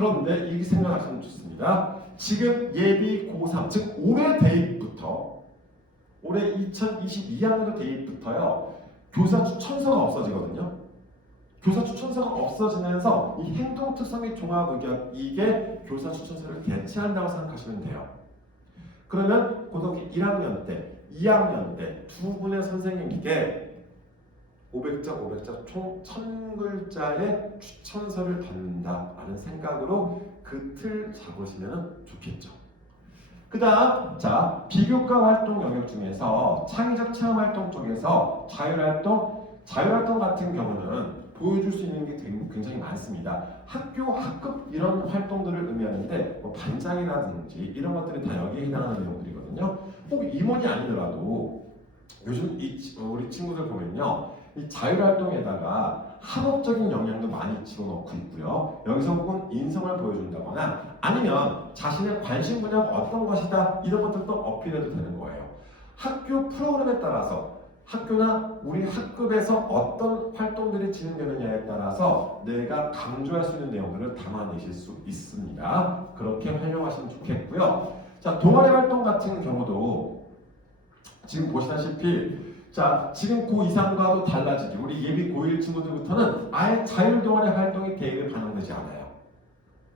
그런데 이렇게 생각하시면 좋습니다. 지금 예비 고3, 즉 올해 대입부터 올해 2022학년도 대입부터요. 교사 추천서가 없어지거든요. 교사 추천서가 없어지면서 이 행동특성의 종합의견 이게 교사 추천서를 대체한다고 생각하시면 돼요. 그러면 고등학교 1학년 때, 2학년 때 두 분의 선생님께 500자 총 1000글자의 추천서를 받는다라는 생각으로 그 틀 잡으시면 좋겠죠. 그 다음, 자, 비교과 활동 영역 중에서 창의적 체험 활동 쪽에서 자율활동 같은 경우는 보여줄 수 있는 게 굉장히 많습니다. 학교, 학급 이런 활동들을 의미하는데 뭐 반장이라든지 이런 것들이 다 여기에 해당하는 내용들이거든요. 꼭 임원이 아니더라도 요즘 우리 친구들 보면요. 이 자율활동에다가 학업적인 역량도 많이 집어넣고 있고요. 여기서 혹은 인성을 보여준다거나 아니면 자신의 관심 분야가 어떤 것이다 이런 것들도 어필해도 되는 거예요. 학교 프로그램에 따라서 학교나 우리 학급에서 어떤 활동들이 진행되느냐에 따라서 내가 강조할 수 있는 내용들을 담아내실 수 있습니다. 그렇게 활용하시면 좋겠고요. 자, 동아리 활동 같은 경우도 지금 보시다시피 자, 지금 고2상과도 달라지죠. 우리 예비 고1 친구들부터는 아예 자율 동아리 활동이 대입에 반영되지 않아요.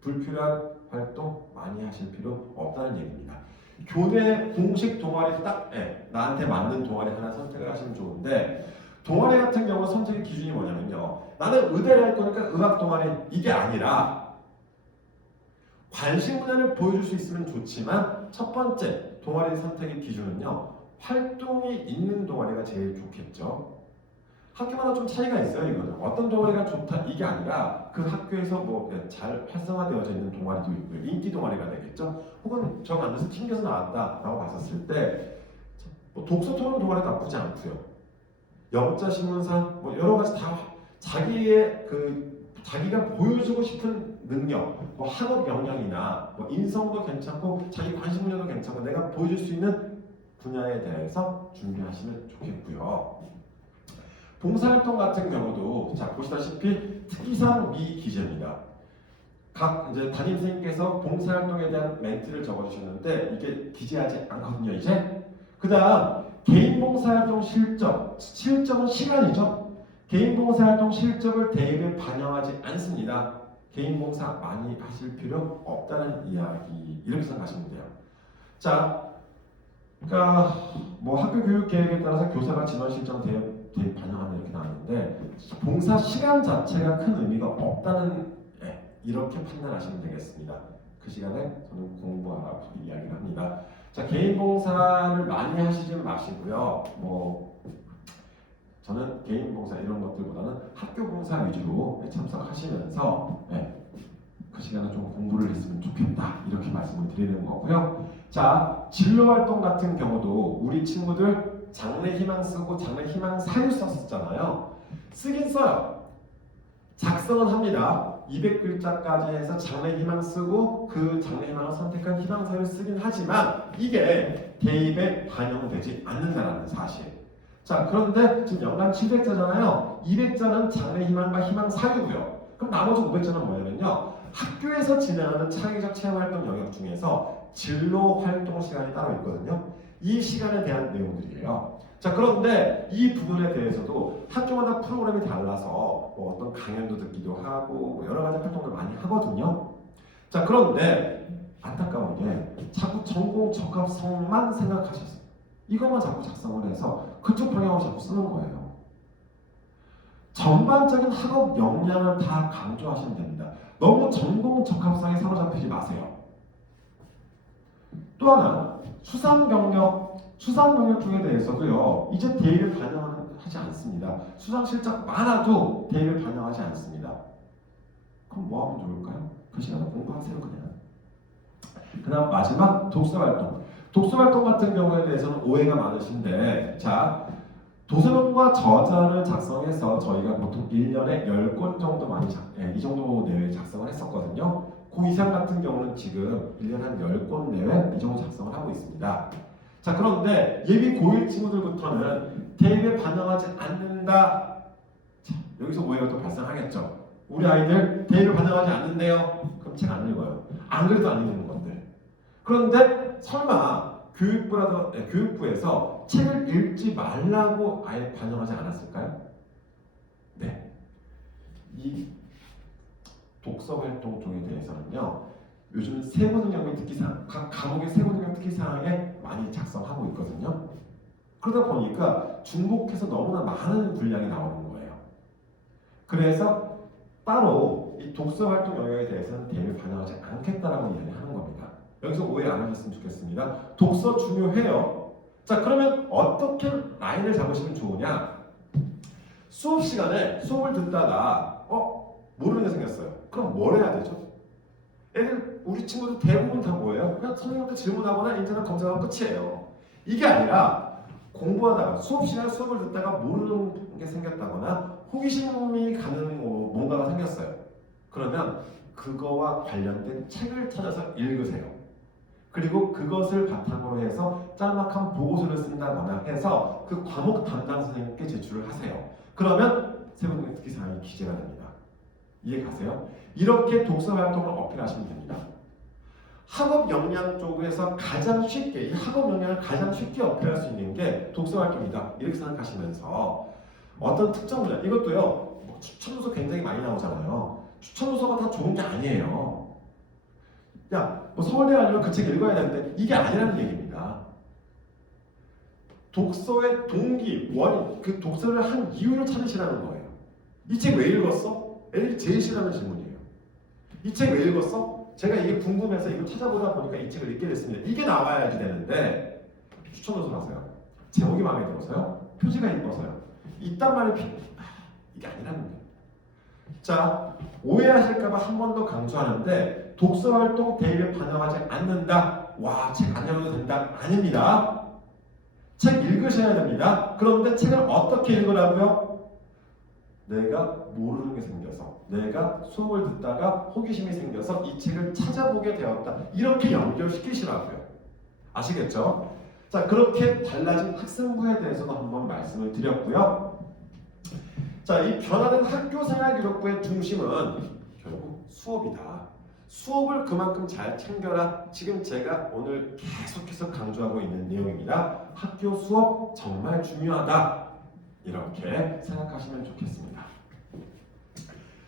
불필요한 활동 많이 하실 필요 없다는 얘기입니다. 교내 공식 동아리 딱 나한테 맞는 동아리 하나 선택을 하시면 좋은데 동아리 같은 경우 선택의 기준이 뭐냐면요. 나는 의대를 할 거니까 의학 동아리 이게 아니라 관심 분야를 보여줄 수 있으면 좋지만 첫 번째 동아리 선택의 기준은요. 활동이 있는 동아리가 제일 좋겠죠. 학교마다 좀 차이가 있어요. 이거는 어떤 동아리가 좋다 이게 아니라 그 학교에서 뭐 잘 활성화되어져 있는 동아리도 있고요. 인기 동아리가 되겠죠. 혹은 저 만나서 튕겨서 나왔다라고 봤었을 때 뭐 독서 토론 동아리 나쁘지 않고요. 영자 신문사 뭐 여러 가지 다 자기의 자기가 보여주고 싶은 능력, 뭐 학업 역량이나 뭐 인성도 괜찮고 자기 관심 분야도 괜찮고 내가 보여줄 수 있는 분야에 대해서 준비하시면 좋겠고요. 봉사활동 같은 경우도 자 보시다시피 특이사항 미기재입니다. 각 이제 담임 선생님께서 봉사활동에 대한 멘트를 적어주셨는데 이게 기재하지 않거든요. 이제 그다음 개인 봉사활동 실적은 시간이죠. 개인 봉사활동 실적을 대입에 반영하지 않습니다. 개인 봉사 많이 하실 필요 없다는 이야기 이렇게 생각하시면 돼요. 자, 그러니까 뭐 학교 교육 계획에 따라서 교사가 진원 실적 대입 반영하는 이렇게 나왔는데 봉사 시간 자체가 큰 의미가 없다는 이렇게 판단하시면 되겠습니다. 그 시간에 저는 공부하라고 이야기를 합니다. 자, 개인 봉사를 많이 하시지 마시고요. 뭐 저는 개인 봉사 이런 것들보다는 학교 봉사 위주로 참석하시면서 그 시간에 좀 공부를 했으면 좋겠다 이렇게 말씀을 드리는 거고요. 자, 진로 활동 같은 경우도 우리 친구들 장래 희망 쓰고 장래 희망 사유 썼었잖아요. 쓰긴 써요. 작성은 합니다. 200글자까지 해서 장래 희망 쓰고 그 장래 희망을 선택한 희망 사유를 쓰긴 하지만 이게 대입에 반영되지 않는다는 사실. 자, 그런데 지금 연간 700자잖아요. 200자는 장래 희망과 희망 사유고요. 그럼 나머지 500자는 뭐냐면요. 학교에서 진행하는 창의적 체험활동 영역 중에서 진로 활동 시간이 따로 있거든요. 이 시간에 대한 내용들이에요. 자, 그런데 이 부분에 대해서도 학교마다 프로그램이 달라서 뭐 어떤 강연도 듣기도 하고 뭐 여러 가지 활동을 많이 하거든요. 자, 그런데 안타까운 게 자꾸 전공 적합성만 생각하셨어요. 이것만 자꾸 작성을 해서 그쪽 방향으로 자꾸 쓰는 거예요. 전반적인 학업 역량을 다 강조하시면 됩니다. 너무 전공 적합성에 사로잡히지 마세요. 또 하나, 수상 경력 쪽에 대해서도요. 이제 대입을 반영하지 않습니다. 수상 실적 많아도 대입을 반영하지 않습니다. 그럼 뭐 하면 좋을까요? 그 시간에 공부하세요 그냥. 그 다음 마지막 독서활동. 독서활동 같은 경우에 대해서는 오해가 많으신데 자, 도서관과 저자를 작성해서 저희가 보통 1년에 10권 정도 이 정도 내외 작성을 했었거든요. 고2상 같은 경우는 지금 1년에 한 10권 내외 이 정도 작성을 하고 있습니다. 자, 그런데 예비 고1 친구들부터는 대입에 반영하지 않는다. 자, 여기서 오해가 또 발생하겠죠. 우리 아이들 대입에 반영하지 않는데요. 그럼 그럼 책 안 읽어요. 안 그래도 안 읽는 건데. 그런데 설마 교육부에서 책을 읽지 말라고 아예 반영하지 않았을까요? 네. 이 독서 활동 쪽에 대해서는요. 요즘 세부능력 및 특기사항, 각 과목의 세부능력 특기사항에 많이 작성하고 있거든요. 그러다 보니까 중복해서 너무나 많은 분량이 나오는 거예요. 그래서 따로 이 독서 활동 영역에 대해서는 대입을 반영하지 않겠다라고 이야기하는 겁니다. 여기서 오해 안 하셨으면 좋겠습니다. 독서 중요해요. 자, 그러면 어떻게 라인을 잡으시면 좋으냐? 수업 시간에 수업을 듣다가 모르는 게 생겼어요. 그럼 뭘 해야 되죠? 우리 친구들 대부분 다 뭐예요? 그냥 선생님한테 질문하거나 인터넷 검색하고 끝이에요. 이게 아니라 공부하다가 수업 시간에 수업을 듣다가 모르는 게 생겼다거나 호기심이 가는 뭔가가 생겼어요. 그러면 그거와 관련된 책을 찾아서 읽으세요. 그리고 그것을 바탕으로 해서 짤막한 보고서를 쓴다거나 해서 그 과목 담당 선생님께 제출을 하세요. 그러면 세부능력 특기사항이 기재가 됩니다. 이해 가세요? 이렇게 독서 활동을 어필하시면 됩니다. 학업 역량 쪽에서 가장 쉽게, 이 학업 역량을 가장 쉽게 어필할 수 있는 게 독서 활동이다. 이렇게 생각하시면서 어떤 특정 분야, 이것도요, 추천도서 굉장히 많이 나오잖아요. 추천도서가 다 좋은 게 아니에요. 야, 서울대 가려면 그 책 읽어야 되는데 이게 아니라는 얘기입니다. 독서의 동기, 원인, 그 독서를 한 이유를 찾으시라는 거예요. 이 책 왜 읽었어? 제일 싫어하는 질문이에요. 이 책 왜 읽었어? 제가 이게 궁금해서 이거 찾아보다 보니까 이 책을 읽게 됐습니다. 이게 나와야지 되는데 추천도서 가세요. 제목이 마음에 들어서요? 표지가 이뻐서요. 이딴 말이 이게 아니라는 거예요. 자, 오해하실까봐 한 번 더 강조하는데 독서 활동 대입에 반영하지 않는다. 와, 책 안 읽어도 된다. 아닙니다. 책 읽으셔야 됩니다. 그런데 책을 어떻게 읽으라고요? 내가 모르는 게 생겨서, 내가 수업을 듣다가 호기심이 생겨서 이 책을 찾아보게 되었다. 이렇게 연결시키시라고요. 아시겠죠? 자, 그렇게 달라진 학생부에 대해서도 한번 말씀을 드렸고요. 자, 이 변화된 학교생활 기록부의 중심은 결국 수업이다. 수업을 그만큼 잘 챙겨라. 지금 제가 오늘 계속해서 강조하고 있는 내용입니다. 학교 수업 정말 중요하다. 이렇게 생각하시면 좋겠습니다.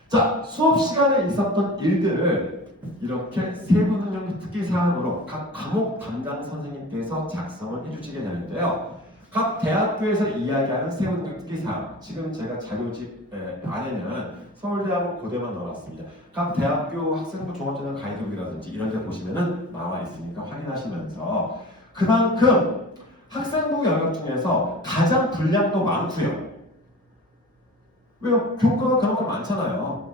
자, 수업 시간에 있었던 일들을 이렇게 세부능력 특기사항으로 각 과목 담당 선생님께서 작성을 해주시게 되는데요. 각 대학교에서 이야기하는 세부능력 특기사항, 지금 제가 자료집 안에는 서울대하고 고대만 넣어놨습니다. 각 대학교 학생부 종합전형 가이드북이라든지 이런 데 보시면은 나와 있으니까 확인하시면서 그만큼 학생부 영역 중에서 가장 분량도 많고요. 왜요? 교과가 그만큼 많잖아요.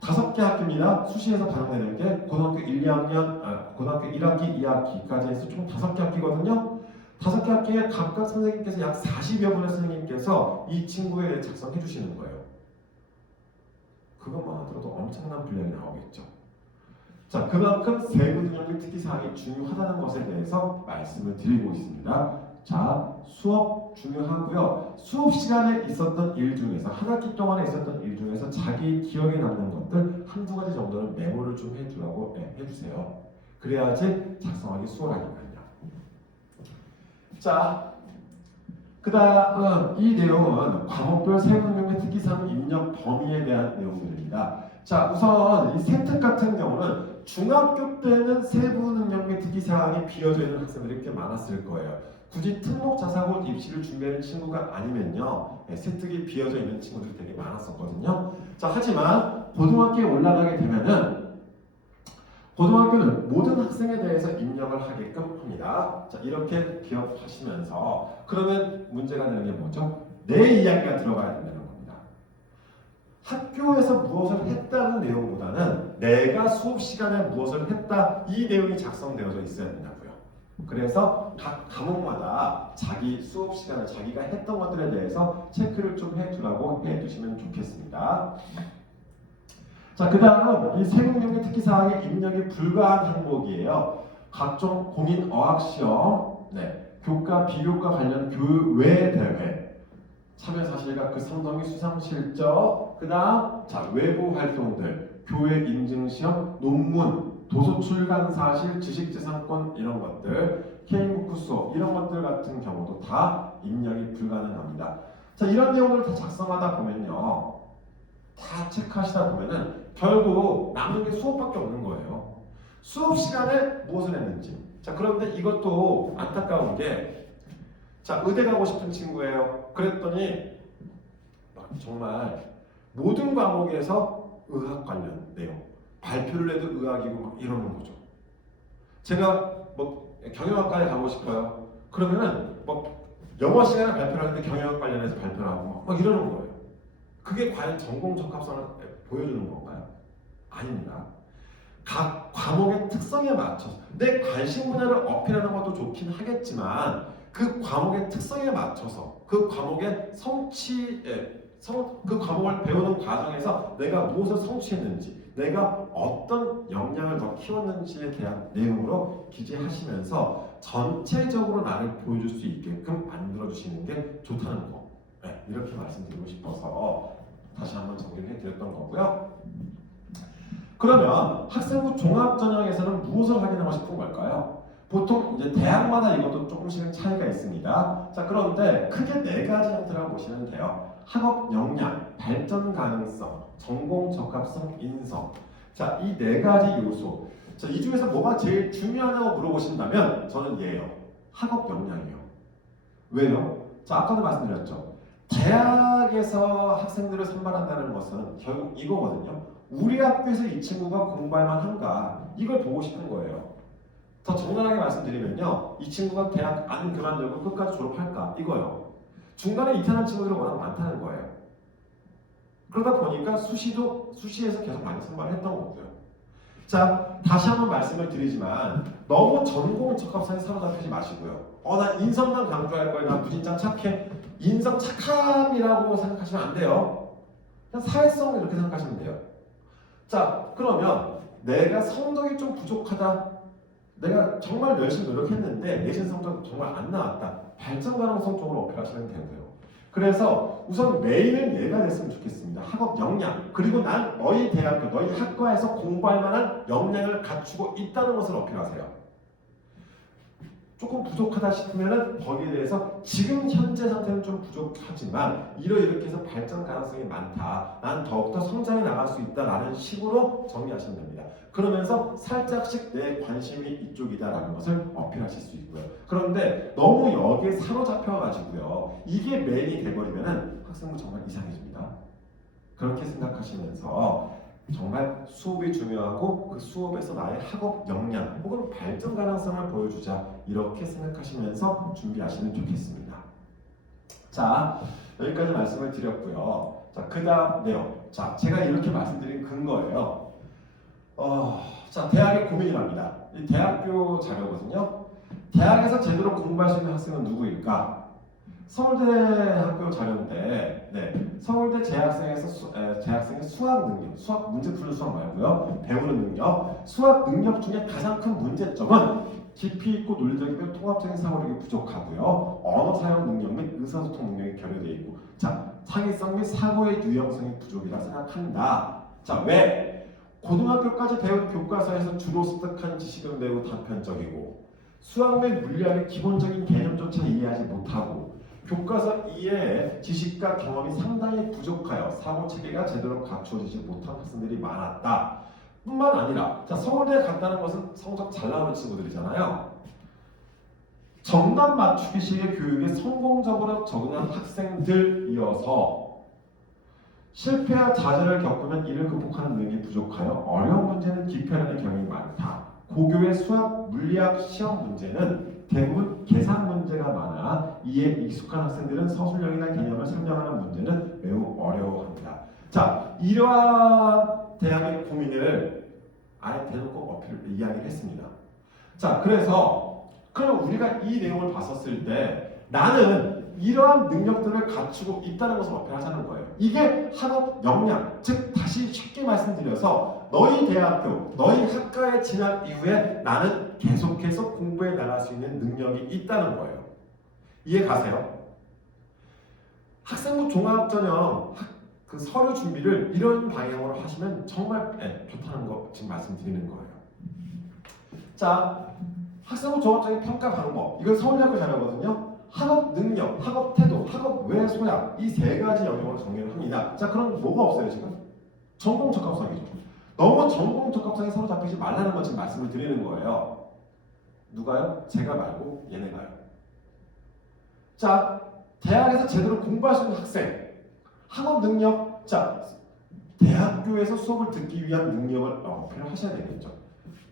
5개 학기입니다. 수시에서 반영되는 게 고등학교 1, 2학년, 고등학교 1학기, 2학기까지 해서 총 5개 학기거든요. 5개 학기에 각각 선생님께서 약 40여 분의 선생님께서 이 친구에 대해 작성해 주시는 거예요. 그것만 하더라도 엄청난 분량이 나오겠죠. 자, 그만큼 세부능력 특기사항이 중요하다는 것에 대해서 말씀을 드리고 있습니다. 자, 수업 중요하고요. 수업 시간에 있었던 일 중에서 한 학기 동안에 있었던 일 중에서 자기 기억에 남는 것들 한두 가지 정도는 메모를 좀 해주라고 해주세요. 그래야지 작성하기 수월하니까요. 자, 그 다음 이 내용은 과목별 세부능력 특기사항 입력 범위에 대한 내용들입니다. 자, 우선 이 세특 같은 경우는 중학교 때는 세부능력 및 특기사항이 비어져 있는 학생들이 꽤 많았을 거예요. 굳이 특목 자사고 입시를 준비하는 친구가 아니면요, 세특이 비어져 있는 친구들이 되게 많았었거든요. 자, 하지만 고등학교에 올라가게 되면은 고등학교는 모든 학생에 대해서 입력을 하게끔 합니다. 자, 이렇게 기억하시면서 그러면 문제가 되는 게 뭐죠? 내 이야기가 들어가야 된다는 겁니다. 학교에서 무엇을 했다는 내용보다는 내가 수업 시간에 무엇을 했다 이 내용이 작성되어져 있어야 된다고요. 그래서 각 과목마다 자기 수업 시간에 자기가 했던 것들에 대해서 체크를 좀 해주라고 해주시면 좋겠습니다. 자, 그 다음 이 세부능력 특기사항의 입력이 불가한 항목이에요. 각종 공인 어학시험, 교과, 비교과 관련 교외 대회, 참여사실과 그 성동이 수상 실적, 그 다음 자 외부 활동들, 교회 인증시험, 논문, 도서 출간 사실, 지식재산권 이런 것들, K부크 수업 이런 것들 같은 경우도 다 입력이 불가능합니다. 자, 이런 내용들을 다 작성하다 보면요, 다 체크하시다 보면은 결국 남는 게 수업밖에 없는 거예요. 수업 시간에 무엇을 했는지. 자, 그런데 이것도 안타까운 게, 자, 의대 가고 싶은 친구예요. 그랬더니 정말 모든 과목에서 의학 관련 내용, 발표를 해도 의학이고 막 이러는 거죠. 제가 뭐 경영학과에 가고 싶어요. 그러면은 뭐 영어 시간에 발표를 하는데 경영학 관련해서 발표를 하고 막 이러는 거예요. 그게 과연 전공 적합성을 보여주는 건가요? 아닙니다. 각 과목의 특성에 맞춰서 내 관심 분야를 어필하는 것도 좋긴 하겠지만 그 과목의 특성에 맞춰서 그 과목의 그 과목을 배우는 과정에서 내가 무엇을 성취했는지, 내가 어떤 역량을 더 키웠는지에 대한 내용으로 기재하시면서 전체적으로 나를 보여줄 수 있게끔 만들어주시는 게 좋다는 거. 네, 이렇게 말씀드리고 싶어서 다시 한번 정리를 해드렸던 거고요. 그러면 학생부 종합전형에서는 무엇을 확인하고 싶은 걸까요? 보통 이제 대학마다 이것도 조금씩은 차이가 있습니다. 자, 그런데 크게 네 가지 형태라고 보시면 돼요. 학업 역량, 발전 가능성, 전공 적합성, 인성. 자, 이 네 가지 요소. 자, 이 중에서 뭐가 제일 중요하냐고 물어보신다면 저는 얘예요. 학업 역량이요. 왜요? 자, 아까도 말씀드렸죠. 대학에서 학생들을 선발한다는 것은 결국 이거거든요. 우리 학교에서 이 친구가 공부할 만한가, 이걸 보고 싶은 거예요. 더 정확하게 말씀드리면요, 이 친구가 대학 안 그만두고 끝까지 졸업할까, 이거요. 중간에 이탈한 친구들이 워낙 많다는 거예요. 그러다 보니까 수시에서 계속 많이 선발했던 거고요. 자, 다시 한번 말씀을 드리지만 너무 전공 적합성에 사로잡히지 마시고요. 나 인성만 강조할 거예요. 나 무진장 착해. 인성 착함이라고 생각하시면 안 돼요. 그냥 사회성 이렇게 생각하시면 돼요. 자, 그러면 내가 성적이 좀 부족하다. 내가 정말 열심히 노력했는데 내신 성적 정말 안 나왔다. 발전 가능성 쪽으로 어필하시면 되고요. 그래서 우선 메인은 얘가 됐으면 좋겠습니다. 학업 역량. 그리고 난 너희 대학교, 너희 학과에서 공부할 만한 역량을 갖추고 있다는 것을 어필하세요. 조금 부족하다 싶으면은 거기에 대해서 지금 현재 상태는 좀 부족하지만 이렇게 해서 발전 가능성이 많다. 난 더욱더 성장해 나갈 수 있다라는 식으로 정리하시면 됩니다. 그러면서 살짝씩 내 관심이 이쪽이다라는 것을 어필하실 수 있고요. 그런데 너무 여기에 사로잡혀가지고요. 이게 메인이 돼버리면은 학생부 정말 이상해집니다. 그렇게 생각하시면서 정말 수업이 중요하고 그 수업에서 나의 학업 역량 혹은 발전 가능성을 보여주자, 이렇게 생각하시면서 준비하시면 좋겠습니다. 자, 여기까지 말씀을 드렸고요. 자, 그 다음 내용. 자, 제가 이렇게 말씀드린 근거예요. 자, 대학의 고민이랍니다. 이 대학교 자료거든요. 대학에서 제대로 공부할 수 있는 학생은 누구일까? 서울대 학교 자료인데, 서울대 재학생의 수학 능력, 수학 문제 푸는 수학 말고요, 배우는 능력, 수학 능력 중에 가장 큰 문제점은 깊이 있고 논리적이고 통합적인 사고력이 부족하고요, 언어 사용 능력 및 의사소통 능력이 결여되어 있고, 자, 창의성 및 사고의 유형성이 부족이라 생각한다. 자, 왜? 고등학교까지 배운 교과서에서 주로 습득한 지식은 매우 단편적이고, 수학 및 물리학의 기본적인 개념조차 이해하지 못하고, 교과서 이외의 지식과 경험이 상당히 부족하여 사고체계가 제대로 갖추어지지 못한 학생들이 많았다. 뿐만 아니라, 자, 서울대에 갔다는 것은 성적 잘 나오는 친구들이잖아요. 정답 맞추기식의 교육에 성공적으로 적응한 학생들이어서 실패와 좌절을 겪으면 이를 극복하는 능력이 부족하여 어려운 문제는 기피하는 경향이 많다. 고교의 수학, 물리학 시험 문제는 대부분 계산 문제가 많아 이에 익숙한 학생들은 서술형이나 개념을 설명하는 문제는 매우 어려워합니다. 자, 이러한 대학의 고민을 아예 대놓고 이야기를 했습니다. 자, 그래서 그럼 우리가 이 내용을 봤었을 때 나는 이러한 능력들을 갖추고 있다는 것을 어필하자는 거예요. 이게 학업 역량, 즉 다시 쉽게 말씀드려서 너희 대학교, 너희 학과에 진학 이후에 나는 계속해서 공부해 나갈 수 있는 능력이 있다는 거예요. 이해 가세요? 학생부 종합전형 그 서류 준비를 이런 방향으로 하시면 정말 좋다는 거 지금 말씀드리는 거예요. 자, 학생부 종합적인 평가 방법. 이건 서울대학교 자료거든요. 학업 능력, 학업 태도, 학업 외 소양 이 세 가지 영역으로 정리를 합니다. 자, 그럼 뭐가 없어요 지금? 전공 적합성이죠. 너무 전공 적합성에 사로잡히지 말라는 거 지금 말씀을 드리는 거예요. 누가요? 제가 말고 얘네가요. 자, 대학에서 제대로 공부할 수 있는 학생, 학업 능력, 자, 대학교에서 수업을 듣기 위한 능력을 어필을 하셔야 되겠죠.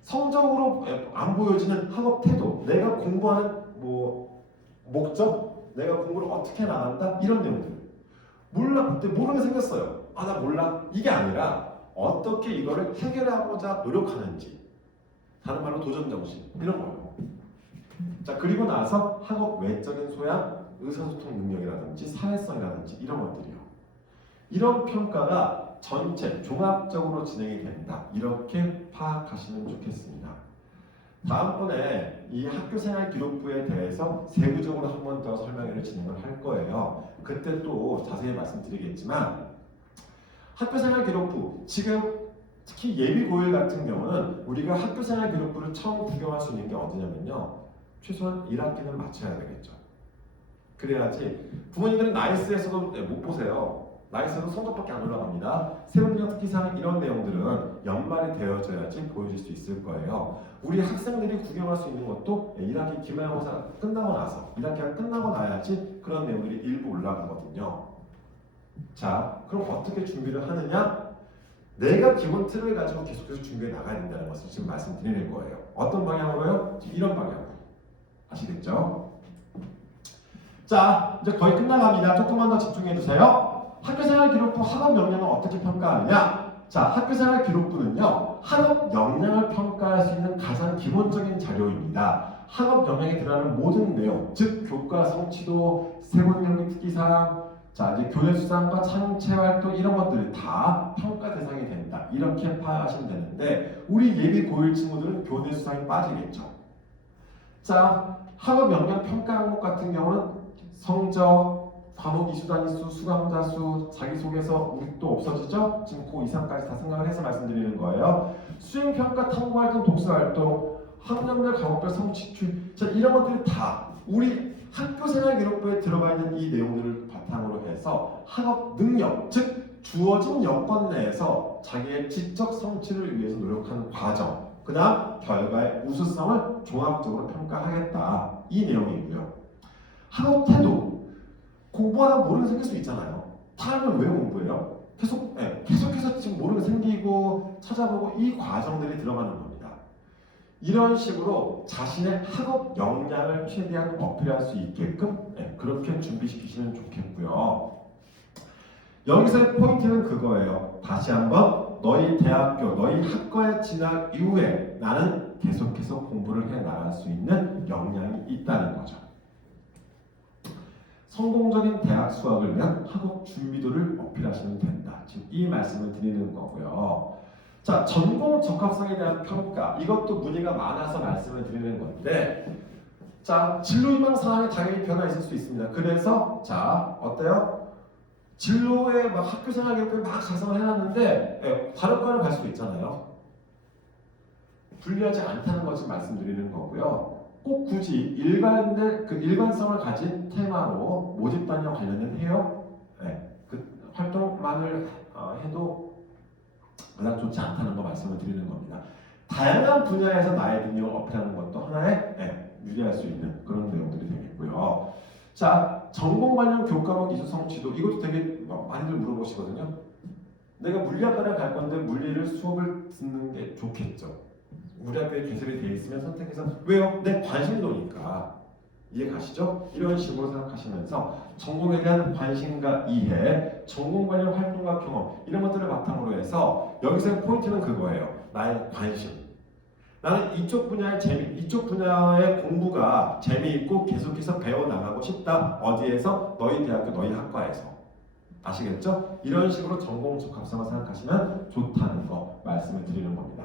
성적으로 안 보여지는 학업 태도, 내가 공부하는 목적, 내가 공부를 어떻게 나간다 이런 내용들. 몰라, 그때 모르는 게 생겼어요. 아, 나 몰라. 이게 아니라 어떻게 이거를 해결하고자 노력하는지. 다른 말로 도전 정신 이런 거예요. 자, 그리고 나서 학업 외적인 소양, 의사소통 능력이라든지 사회성이라든지 이런 것들이요. 이런 평가가 전체 종합적으로 진행이 된다. 이렇게 파악하시면 좋겠습니다. 다음번에 이 학교생활 기록부에 대해서 세부적으로 한 번 더 설명회를 진행을 할 거예요. 그때 또 자세히 말씀드리겠지만 학교생활 기록부 지금 특히 예비 고1 같은 경우는 우리가 학교생활 기록부를 처음 구경할 수 있는 게 어디냐면요. 최소한 1학기는 마쳐야 되겠죠. 그래야지 부모님들은 나이스에서도 못 보세요. 나이스도 성적밖에 안 올라갑니다. 세운령 특기사항 이런 내용들은 연말이 되어져야지 보여질 수 있을 거예요. 우리 학생들이 구경할 수 있는 것도 1학기 기말고사 끝나고 나서 1학기가 끝나고 나야지 그런 내용들이 일부 올라가거든요. 자, 그럼 어떻게 준비를 하느냐? 내가 기본 틀을 가지고 계속해서 준비해 나가야 된다는 것을 지금 말씀드리는 거예요. 어떤 방향으로요? 이런 방향으로. 아시겠죠? 자, 이제 거의 끝나갑니다. 조금만 더 집중해 주세요. 학교생활 기록부 학업 역량을 어떻게 평가하느냐? 자, 학교생활 기록부는요, 학업 역량을 평가할 수 있는 가장 기본적인 자료입니다. 학업 역량에 들어가는 모든 내용, 즉 교과 성취도, 세분명리 특기사항, 자, 이제 교내 수상과 창체 활동 이런 것들이 다 평가 대상이 된다. 이렇게 파악하시면 되는데 우리 예비 고1 친구들은 교내 수상이 빠지겠죠. 자, 학업 역량 평가 항목 같은 경우는 성적, 과목 이수 단위수, 수강자 수, 자기소개서 우리 또 없어지죠? 지금 그 이상까지 다 생각을 해서 말씀드리는 거예요. 수행평가, 탐구활동, 독서활동, 학년별, 과목별 성취출, 자, 이런 것들이 다 우리 학교생활 기록부에 들어가 있는 이 내용들을 바탕으로 해서 학업 능력, 즉 주어진 여건 내에서 자기의 지적 성취를 위해서 노력하는 과정, 그 다음 결과의 우수성을 종합적으로 평가하겠다. 이 내용이고요. 학업 태도, 공부하다 모르는 게 생길 수 있잖아요. 다음은 왜 공부해요? 계속해서 지금 모르는 게 생기고 찾아보고 이 과정들이 들어가는 겁니다. 이런 식으로 자신의 학업 역량을 최대한 어필할 수 있게끔 그렇게 준비시키시면 좋겠고요. 여기서의 포인트는 그거예요. 다시 한번 너희 대학교, 너희 학과에 진학 이후에 나는 계속해서 공부를 해 나갈 수 있는 역량이 있다는 거죠. 성공적인 대학 수학을 위한 학업 준비도를 어필하시면 된다. 지금 이 말씀을 드리는 거고요. 자, 전공 적합성에 대한 평가. 이것도 문의가 많아서 말씀을 드리는 건데, 자, 진로희망 사항에 당연히 변화 있을 수 있습니다. 그래서 자, 어때요? 진로에 막 학교생활 기록부에 막 작성을 해놨는데 다른 과를 갈 수도 있잖아요. 불리하지 않다는 것을 말씀드리는 거고요. 꼭 굳이 일관성을 가진 테마로 모집 단위와 관련된 해요. 그 활동만을 해도 그다음 좋지 않다는 거 말씀을 드리는 겁니다. 다양한 분야에서 나의 능력을 어필하는 것도 하나의 유리할 수 있는 그런 내용들이 되겠고요. 자, 전공 관련 교과목 이수 성취도 이것도 되게 많이들 물어보시거든요. 내가 물리학과를 갈 건데 물리를 수업을 듣는 게 좋겠죠. 우리 학교에 개설이 되어 있으면 선택해서 왜요? 내 관심도니까. 이해 가시죠? 이런 식으로 생각하시면서 전공에 대한 관심과 이해, 전공 관련 활동과 경험 이런 것들을 바탕으로 해서 여기서의 포인트는 그거예요. 나의 관심. 나는 이쪽 분야의 이쪽 분야의 공부가 재미있고 계속해서 배워나가고 싶다. 어디에서? 너희 대학교, 너희 학과에서. 아시겠죠? 이런 식으로 전공 적합성을 생각하시면 좋다는 거 말씀을 드리는 겁니다.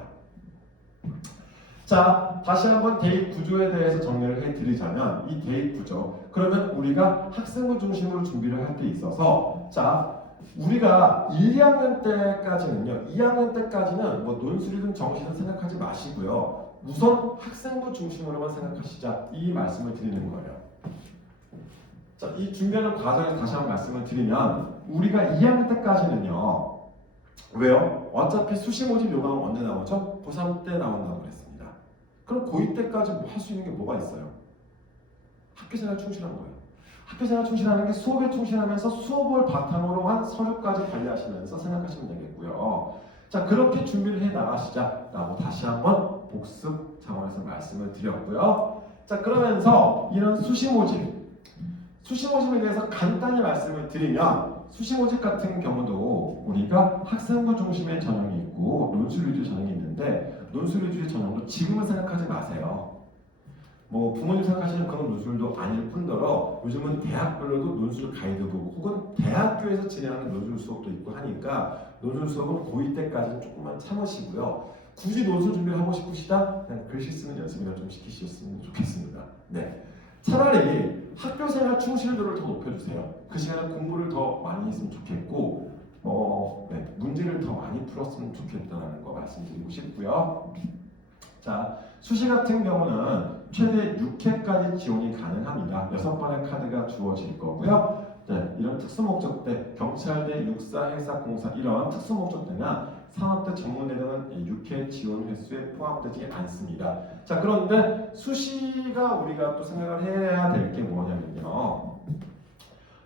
자, 다시 한번 대입 구조에 대해서 정리를 해드리자면 이 대입 구조, 그러면 우리가 학생부 중심으로 준비를 할 때 있어서 자, 우리가 1, 2학년 때까지는요, 2학년 때까지는 뭐 논술이든 정시든 생각하지 마시고요. 우선 학생부 중심으로만 생각하시자, 이 말씀을 드리는 거예요. 자, 이 준비하는 과정에서 다시 한번 말씀을 드리면 우리가 2학년 때까지는요, 왜요? 어차피 수시 모집 요강은 언제 나오죠? 고3 때 나온다고 그랬습니다. 그럼 고2 때까지 할 수 있는 게 뭐가 있어요? 학교생활 충실한 거예요. 학교생활 충실하는 게 수업에 충실하면서 수업을 바탕으로 한 서류까지 관리하시면서 생각하시면 되겠고요. 자, 그렇게 준비를 해 나가시자라고 다시 한번 복습 차원에서 말씀을 드렸고요. 자, 그러면서 이런 수시 모집에 대해서 간단히 말씀을 드리면, 수시 모집 같은 경우도 우리가 학생부 중심의 전형이 있고 논술 위주 전형이 있는데, 논술 위주의 전형도 지금은 생각하지 마세요. 뭐 부모님 생각하시는 그런 논술도 아닐 뿐더러 요즘은 대학별로도 논술 가이드북 혹은 대학교에서 진행하는 논술 수업도 있고 하니까 논술 수업은 고2 때까지는 조금만 참으시고요. 굳이 논술 준비를 하고 싶으시다? 그냥 글씨 쓰는 연습이나 좀 시키셨으면 좋겠습니다. 네. 차라리 학교생활 충실도를 더 높여주세요. 그 시간에 공부를 더 많이 했으면 좋겠고, 문제를 더 많이 풀었으면 좋겠다는 거 말씀드리고 싶고요. 자, 수시 같은 경우는 최대 6회까지 지원이 가능합니다. 6번의 카드가 주어질 거고요. 네, 이런 특수목적대, 경찰대, 육사, 해사, 공사 이런 특수목적대나 산업대 전문대는 6회 지원 횟수에 포함되지 않습니다. 자, 그런데 수시가 우리가 또 생각을 해야 될 게 뭐냐면요.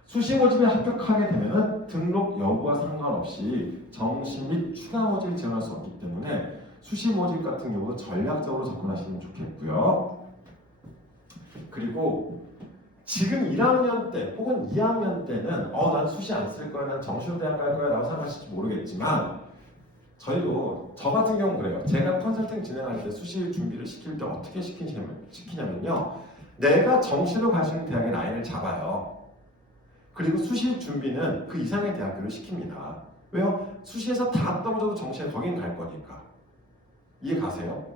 수시 모집에 합격하게 되면은 등록 여부와 상관없이 정시 및 추가 모집에 지원할 수 없기 때문에 수시 모집 같은 경우도 전략적으로 접근하시면 좋겠고요. 그리고 지금 1학년 때 혹은 2학년 때는 난 수시 안 쓸 거야, 난 정시로 대학 갈 거야 라고 생각하실지 모르겠지만, 저희도 저 같은 경우는 그래요. 제가 컨설팅 진행할 때 수시 준비를 시킬 때 어떻게 시키냐면요. 내가 정시로 갈 수 있는 대학의 라인을 잡아요. 그리고 수시 준비는 그 이상의 대학교를 시킵니다. 왜요? 수시에서 다 떨어져도 정시에 거긴 갈 거니까. 이해 가세요?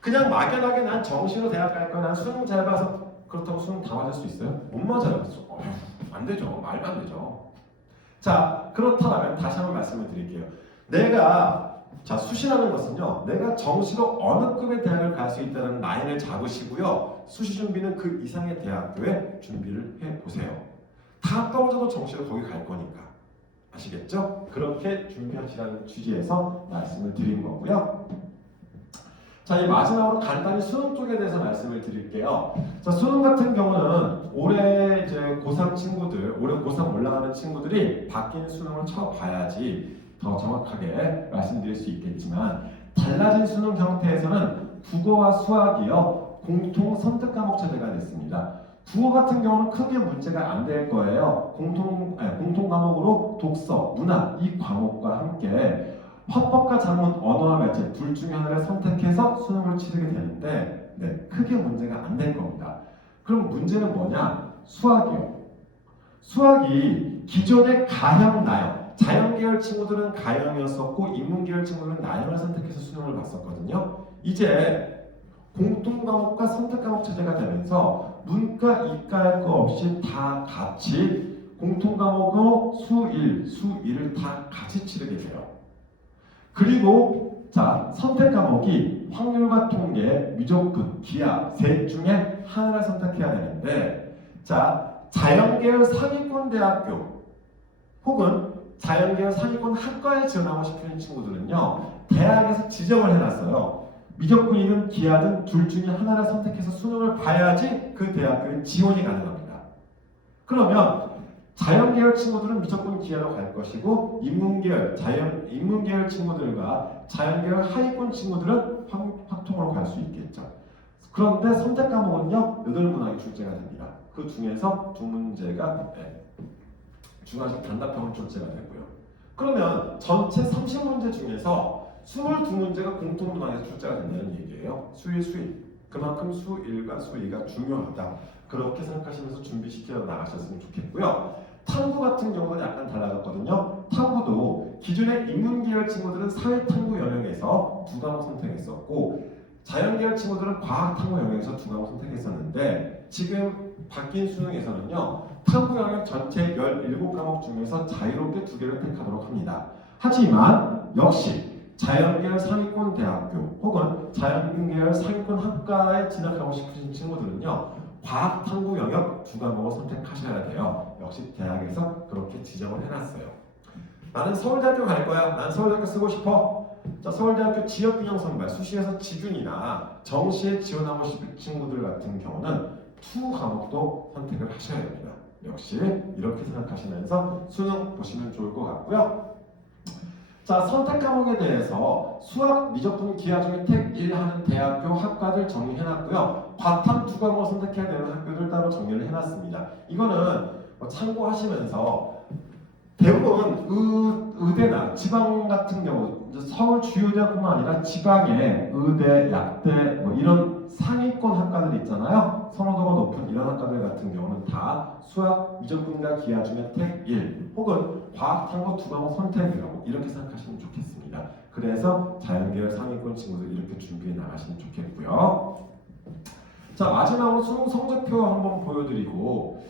그냥 막연하게 난 정시로 대학 갈 거야, 난 수능 잘 봐서, 그렇다고 수능 다 맞을 수 있어요? 못 맞아요. 안 되죠. 말도 안 되죠. 자, 그렇다면 다시 한번 말씀을 드릴게요. 수시라는 것은요, 내가 정시로 어느 급의 대학을 갈 수 있다는 라인을 잡으시고요. 수시 준비는 그 이상의 대학교에 준비를 해보세요. 다 떨어져도 정시로 거기 갈 거니까. 아시겠죠? 그렇게 준비하시라는 취지에서 말씀을 드린 거고요. 자, 이 마지막으로 간단히 수능 쪽에 대해서 말씀을 드릴게요. 자, 수능 같은 경우는 올해 이제 고3 친구들, 올해 고3 올라가는 친구들이 바뀐 수능을 쳐봐야지 더 정확하게 말씀드릴 수 있겠지만, 달라진 수능 형태에서는 국어와 수학이요, 공통 선택 과목 체제가 됐습니다. 국어 같은 경우는 크게 문제가 안 될 거예요. 공통 과목으로 독서, 문학 이 과목과 함께 화법과 작문, 언어와 매체 둘 중에 하나를 선택해서 수능을 치르게 되는데, 크게 문제가 안 될 겁니다. 그럼 문제는 뭐냐? 수학이요. 수학이 기존의 가형, 나형, 자연계열 친구들은 가형이었었고 인문계열 친구들은 나형을 선택해서 수능을 봤었거든요. 이제 공통과목과 선택과목 체제가 되면서 문과, 이과 할 거 없이 다 같이 공통과목으로 수일을 다 같이 치르게 돼요. 그리고 선택 과목이 확률과 통계, 미적분, 기하 셋 중에 하나를 선택해야 되는데, 자연계열 상위권 대학교 혹은 자연계열 상위권 학과에 지원하고 싶은 친구들은요, 대학에서 지정을 해놨어요. 미적분이든 기하든 둘 중에 하나를 선택해서 수능을 봐야지 그 대학교에 지원이 가능합니다. 그러면 자연계열 친구들은 미적분 기하로 갈 것이고, 인문계열 친구들과 자연계열 하위권 친구들은 확통으로 갈 수 있겠죠. 그런데 선택 과목은요, 8문항이 출제가 됩니다. 그 중에서 2문제가 중간식 단답형은 출제가 되고요. 그러면 전체 30문제 중에서 22문제가 공통문항에서 출제가 된다는 얘기예요. 수일. 그만큼 수일과 수이가 중요하다. 그렇게 생각하시면서 준비시켜 나가셨으면 좋겠고요. 탐구 같은 경우는 약간 달라졌거든요. 탐구도 기존의 인문계열 친구들은 사회탐구 영역에서 2과목 선택했었고, 자연계열 친구들은 과학탐구 영역에서 2과목 선택했었는데, 지금 바뀐 수능에서는요, 탐구 영역 전체 17과목 중에서 자유롭게 2개를 택하도록 합니다. 하지만 역시 자연계열 상위권 대학교 혹은 자연계열 상위권 학과에 진학하고 싶으신 친구들은요, 과학 탐구 영역 2과목을 선택하셔야 돼요. 역시 대학에서 그렇게 지정을 해놨어요. 나는 서울대학교 갈 거야. 난 서울대학교 쓰고 싶어. 자, 서울대학교 지역균형 선발, 수시에서 지준이나 정시에 지원하고 싶은 친구들 같은 경우는 2 과목도 선택을 하셔야 됩니다. 역시 이렇게 생각하시면서 수능 보시면 좋을 것 같고요. 자, 선택 과목에 대해서 수학, 미적분, 기하 중에 택 1 하는 대학교 학과들 정리해놨고요. 과탐 2 과목을 선택해야 되는 학교들 따로 정리를 해놨습니다. 이거는 참고하시면서 대부분 의대나 지방 같은 경우 서울 주요 대학뿐만 아니라 지방의 의대, 약대 뭐 이런 상위권 학과들 있잖아요. 선호도가 높은 이런 학과들 같은 경우는 다 수학, 미적분과 기하 중에 택 1 혹은 과학, 탐구 2 과목 선택이라고 이렇게 생각하시면 좋겠습니다. 그래서 자연계열 상위권 친구들 이렇게 준비해 나가시면 좋겠고요. 자, 마지막으로 수능 성적표 한번 보여드리고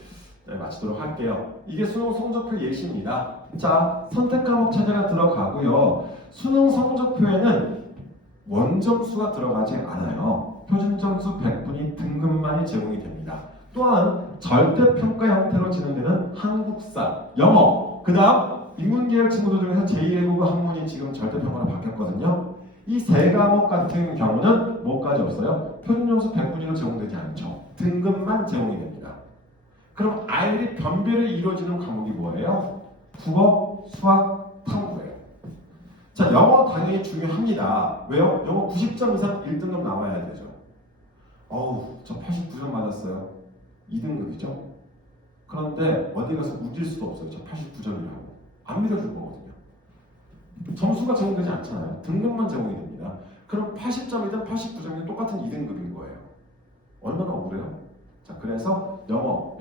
마치도록 할게요. 이게 수능 성적표 예시입니다. 자, 선택 과목 차제가 들어가고요. 수능 성적표에는 원점수가 들어가지 않아요. 표준 점수 100분이 등급만이 제공이 됩니다. 또한 절대평가 형태로 진행되는 한국사, 영어, 그 다음 인문계열 친구들 중에서 제2외 국어 학문이 지금 절대평가로 바뀌었거든요. 이 3과목 같은 경우는 뭐까지 없어요? 표준 점수 100분위로 제공되지 않죠. 등급만 제공이 됩니다. 그럼 아이들이 변별이 이루어지는 과목이 뭐예요? 국어, 수학, 탐구예요. 자, 영어 당연히 중요합니다. 왜요? 영어 90점 이상 1등급 나와야 되죠. 어우, 저 89점 맞았어요. 2등급이죠. 그런데 어디 가서 우길 수도 없어요. 저 89점이라고. 안 믿어줄 거거든요. 점수가 제공되지 않잖아요. 등급만 제공이 됩니다. 그럼 80점이든 89점이든 똑같은 2등급인 거예요. 얼마나 억울해요? 자, 그래서 영어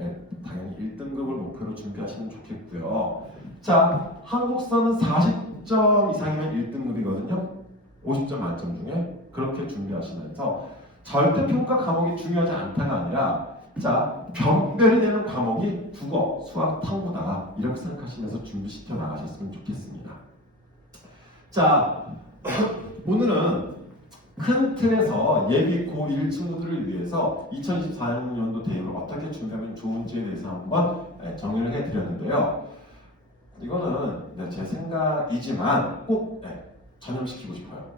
당연히 1등급을 목표로 준비하시면 좋겠고요. 자, 한국사는 40점 이상이면 1등급이거든요. 50점 만점 중에 그렇게 준비하시면서 절대평가 과목이 중요하지 않다가 아니라 자, 변별이 되는 과목이 국어, 수학, 탐구다 이렇게 생각하시면서 준비시켜 나가셨으면 좋겠습니다. 자, 오늘은 큰 틀에서 예비 고1 친구들을 위해서 2024년도 대입을 어떻게 준비하면 좋은지에 대해서 한번 정리를 해드렸는데요. 이거는 제 생각이지만 꼭 전염시키고 싶어요.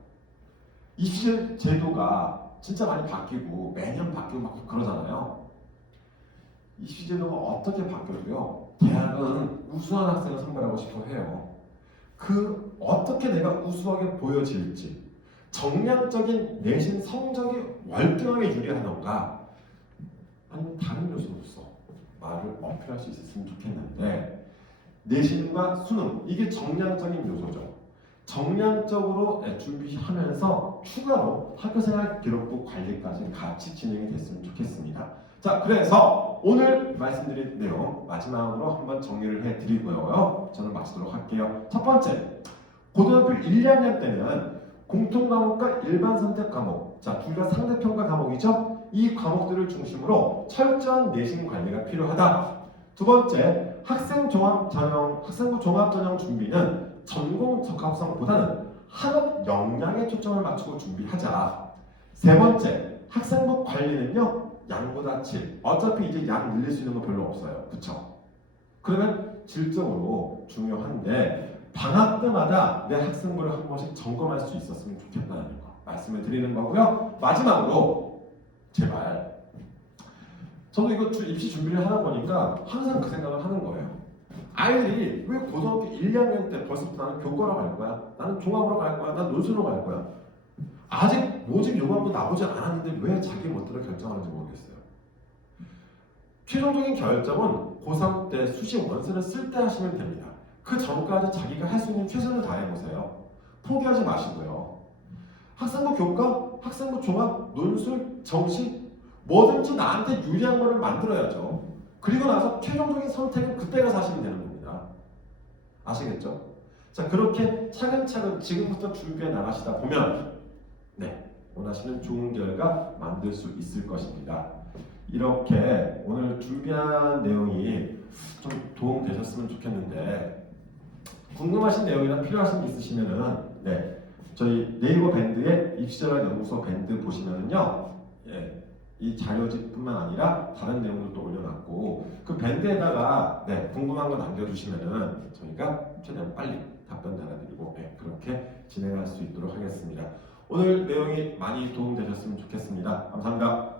입시 제도가 진짜 많이 바뀌고 매년 바뀌고 막 그러잖아요. 입시 제도가 어떻게 바뀌어도요, 대학은 우수한 학생을 선발하고 싶어 해요. 그 어떻게 내가 우수하게 보여질지, 정량적인 내신 성적이 월등하게 유리하던가 아니면 다른 요소로서 말을 어필할 수 있었으면 좋겠는데, 내신과 수능 이게 정량적인 요소죠. 정량적으로 준비하면서 추가로 학교생활 기록부 관리까지 같이 진행이 됐으면 좋겠습니다. 자, 그래서 오늘 말씀드린 내용 마지막으로 한번 정리를 해드리고요. 저는 마치도록 할게요. 첫 번째, 고등학교 1, 2학년 때는 공통과목과 일반 선택 과목, 자, 둘 다 상대평가 과목이죠. 이 과목들을 중심으로 철저한 내신 관리가 필요하다. 두 번째, 학생부 종합 전형 준비는 전공 적합성보다는 학업 역량에 초점을 맞추고 준비하자. 세 번째, 학생부 관리는요, 양보다 질. 어차피 이제 양 늘릴 수 있는 거 별로 없어요. 그쵸? 그러면 질적으로 중요한데 방학 때마다 내 학생부를 한 번씩 점검할 수 있었으면 좋겠다는 거 말씀을 드리는 거고요. 마지막으로 제발, 저도 이거 입시 준비를 하다 보니까 항상 그 생각을 하는 거예요. 아이들이 왜 고등학교 1, 2학년 때 벌써부터 나는 교과로 갈 거야? 나는 종합으로 갈 거야? 난 논술로 갈 거야? 아직 모집 요구안도 나오지 않았는데 왜 자기 멋대로 결정하는지 모르겠어요. 최종적인 결정은 고3 때 수시 원서를 쓸 때 하시면 됩니다. 그 전까지 자기가 할 수 있는 최선을 다해보세요. 포기하지 마시고요. 학생부 교과, 학생부 종합, 논술, 정시 뭐든지 나한테 유리한 거를 만들어야죠. 그리고 나서 최종적인 선택은 그때 가서 하시면 되는 겁니다. 아시겠죠? 자, 그렇게 차근차근 지금부터 준비해 나가시다 보면 원하시는 좋은 결과 만들 수 있을 것입니다. 이렇게 오늘 준비한 내용이 좀 도움 되셨으면 좋겠는데 궁금하신 내용이나 필요하신 게 있으시면은 저희 네이버 밴드의 입시전략 연구소 밴드 보시면은요 이 자료집뿐만 아니라 다른 내용들도 올려놨고 그 밴드에다가 궁금한 거 남겨주시면은 저희가 최대한 빨리 답변 달아드리고 그렇게 진행할 수 있도록 하겠습니다. 오늘 내용이 많이 도움되셨으면 좋겠습니다. 감사합니다.